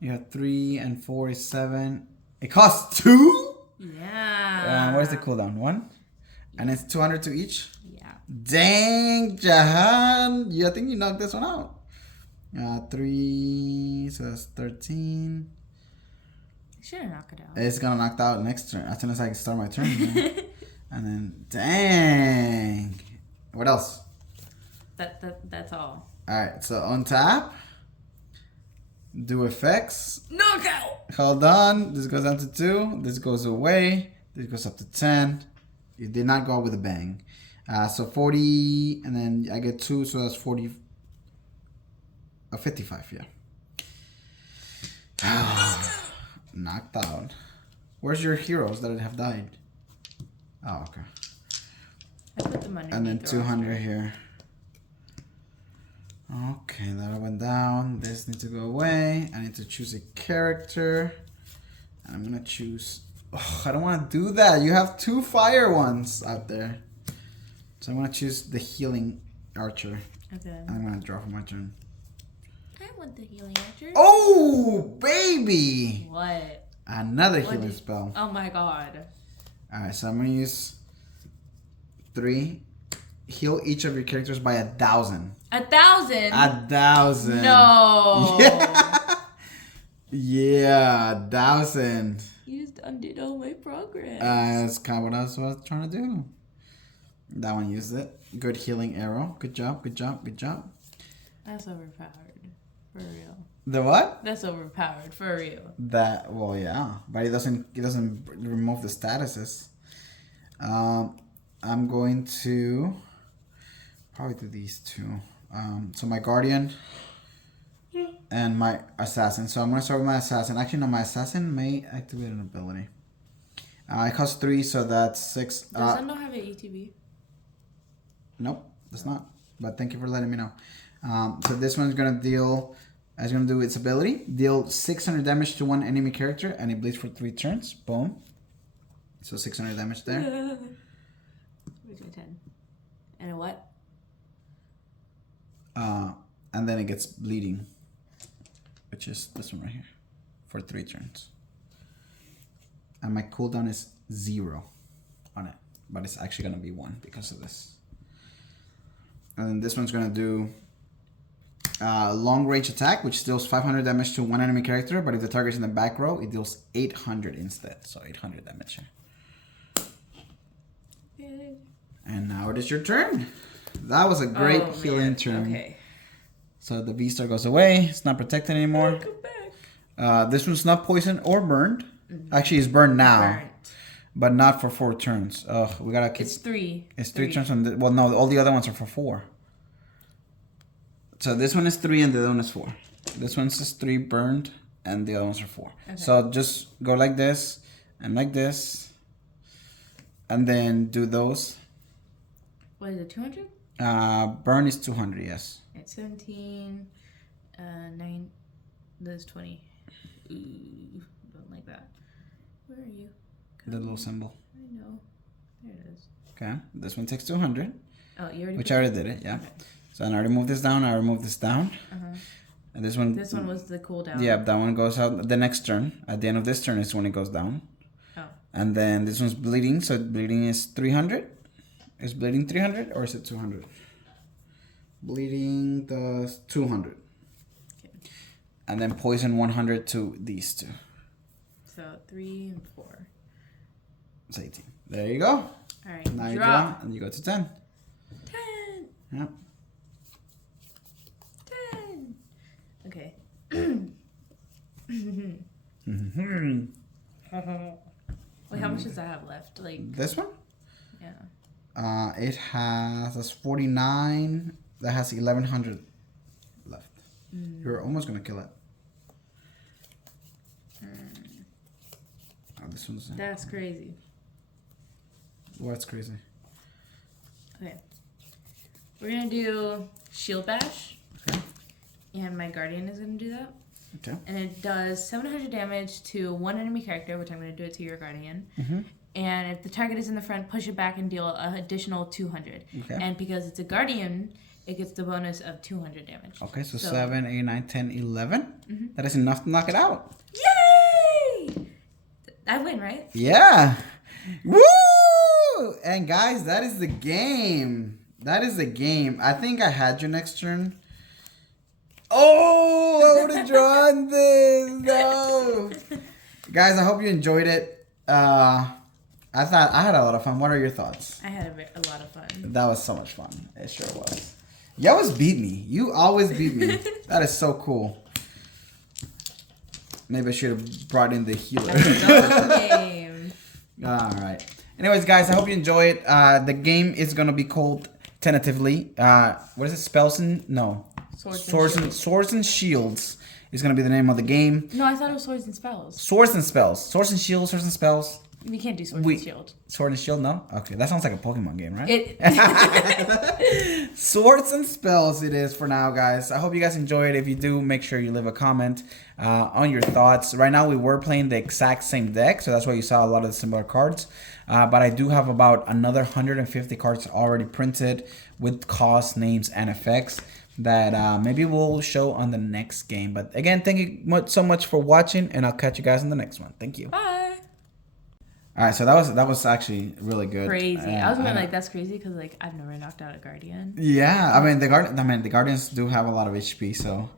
You have 3 and 4 is 7. It costs 2? Yeah. Where's the cooldown? 1? And it's 200 to each? Yeah. Dang, Jahan. I think you knocked this one out. 3, so that's 13. Should have knocked it out. It's gonna knock out next turn. As soon as I can start my turn. And then, dang. What else? That's all. Alright, so on tap. Do effects. Knockout. Hold on. This goes down to 2. This goes away. This goes up to 10. You did not go out with a bang. So 40, and then I get 2, so that's 40. 55, yeah. Knocked out. Where's your heroes that have died? Oh, okay. I put them underneath. And then the 200 roster. here. Okay, that went down. This needs to go away. I need to choose a character. And I'm gonna choose. Oh, I don't want to do that. You have 2 fire ones out there. So I'm gonna choose the healing archer. Okay. And I'm gonna draw for my turn. I want the healing archer. Oh, baby! What? Another What healing did- spell. Oh my god. Alright, so I'm gonna use 3. Heal each of your characters by 1,000. 1,000. 1,000. No. Yeah. Yeah, 1,000. You just undid all my progress. That's kind of what I was trying to do. That one used it. Good healing arrow. Good job. Good job. Good job. That's overpowered. For real. The what? That's overpowered. For real. That, well, yeah, but it doesn't remove the statuses. I'm going to probably do these 2. So my guardian and my assassin. So I'm gonna start with my assassin. Actually, no, my assassin may activate an ability. It costs 3, so that's 6. Does that not have an ATB? Nope, that's not. But thank you for letting me know. So this one's gonna deal. It's gonna do its ability. Deal 600 damage to one enemy character, and it bleeds for 3 turns. Boom. So 600 damage there. Where's my 10? And a what? And then it gets bleeding, which is this one right here, for 3 turns. And my cooldown is 0 on it, but it's actually gonna be 1 because of this. And then this one's gonna do long range attack, which deals 500 damage to one enemy character, but if the target's in the back row, it deals 800 instead. So 800 damage here. Yay. And now it is your turn. That was a great Oh, healing man. turn. Okay. So the V-Star goes away. It's not protected anymore. Come back. This one's not poisoned or burned. Actually, it's burned now, Burnt. but not for 4 turns. Ugh, we gotta keep. It's 3. It's 3 turns on the. Well, no, all the other ones are for 4. So this one is 3 and the other one is 4. This one's just 3 burned and the other ones are 4. Okay. So just go like this and like this, and then do those. What is it, 200? Burn is 200. Yes. It's 17. 9. That's 20. Ooh, don't like that. Where are you? The little symbol. I know. There it is. Okay. This one takes 200, Oh, you already. which put I already did it. Yeah. So I already moved this down. I removed this down. Uh-huh. And this one. This one was the cooldown. Yeah, that one goes out the next turn. At the end of this turn is when it goes down. Oh. And then this one's bleeding, so bleeding is 300. Is bleeding 300 or is it 200? Bleeding does 200. Okay. And then poison 100 to these 2. So 3 and 4. It's 18. There you go. All right. Now you draw. draw and you go to 10. 10. Yeah. 10. Okay. Mm-hmm. Wait, how much does that have left? Like, This one? yeah. It has that's 49. That has 1100 left. You're almost gonna kill it. Oh, this one's. That's crazy. What's crazy? Okay. We're gonna do Shield Bash. Okay. And my Guardian is gonna do that. Okay. And it does 700 damage to one enemy character, which I'm gonna do it to your Guardian. Mm-hmm. And if the target is in the front, push it back and deal an additional 200. Okay. And because it's a Guardian, it gets the bonus of 200 damage. Okay, so 7, 8, 9, 10, 11. Mm-hmm. That is enough to knock it out. Yay! I win, right? Yeah. Woo! And guys, that is the game. That is the game. I think I had you next turn. Oh, I would have drawn this. No. Guys, I hope you enjoyed it. I thought I had a lot of fun. What are your thoughts? I had a lot of fun. That was so much fun. It sure was. You always beat me. You always beat me. That is so cool. Maybe I should have brought in the healer. Game. All right. Anyways, guys, I hope you enjoy it. The game is gonna be called tentatively. What is it? Spells and no. Swords and Shields is gonna be the name of the game. No, I thought it was Swords and Spells. Swords and Spells. Swords and Shields. Swords and Spells. We can't do Swords and Shield. Sword and Shield, no? Okay, that sounds like a Pokemon game, right? It. Swords and Spells it is for now, guys. I hope you guys enjoy it. If you do, make sure you leave a comment on your thoughts. Right now, we were playing the exact same deck, so that's why you saw a lot of the similar cards. But I do have about another 150 cards already printed with cost, names, and effects that maybe we'll show on the next game. But again, thank you so much for watching, and I'll catch you guys in the next one. Thank you. Bye. All right, so that was actually really good. Crazy. I was gonna like that's crazy because like I've never knocked out a Guardian. Yeah, I mean the Guardians do have a lot of HP, so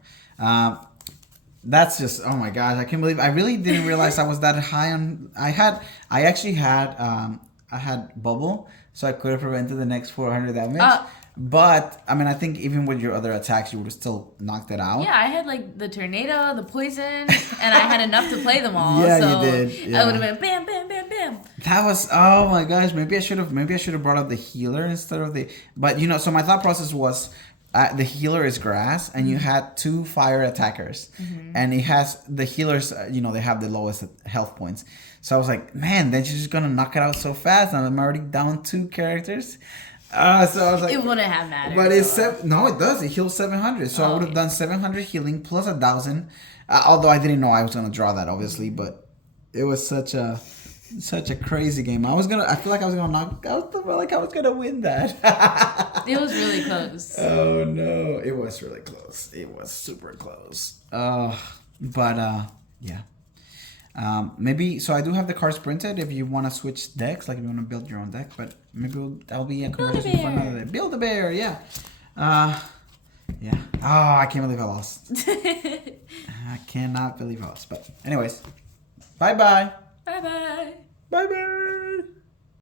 that's just, oh my gosh, I can't believe I really didn't realize I was that high on. I actually had bubble, so I could have prevented the next 400 damage. But I mean, I think even with your other attacks, you would have still knocked it out. Yeah, I had like the tornado, the poison, and I had enough to play them all. Yeah, so you did. Yeah. I would have been bam, bam, bam, bam. That was, oh my gosh, maybe I should have brought up the healer instead of the. But you know, so my thought process was. The healer is grass, and you had 2 fire attackers, and it has the healers. You know, they have the lowest health points. So I was like, man, then she's just gonna knock it out so fast, and I'm already down 2 characters. So I was like, it wouldn't have mattered. But it's no, it does. It heals 700. So I would have done 700 healing plus 1,000. Although I didn't know I was gonna draw that, obviously, but it was such a crazy game. I feel like I was gonna win that. It was really close. Oh no, it was really close. It was super close. But yeah. Maybe, so I do have the cards printed if you want to switch decks, like if you want to build your own deck, but maybe that'll be a conversation for another day. Build a bear, yeah. Yeah. Oh, I can't believe I lost. I cannot believe I lost. But anyways, bye-bye. Bye-bye. Bye-bye.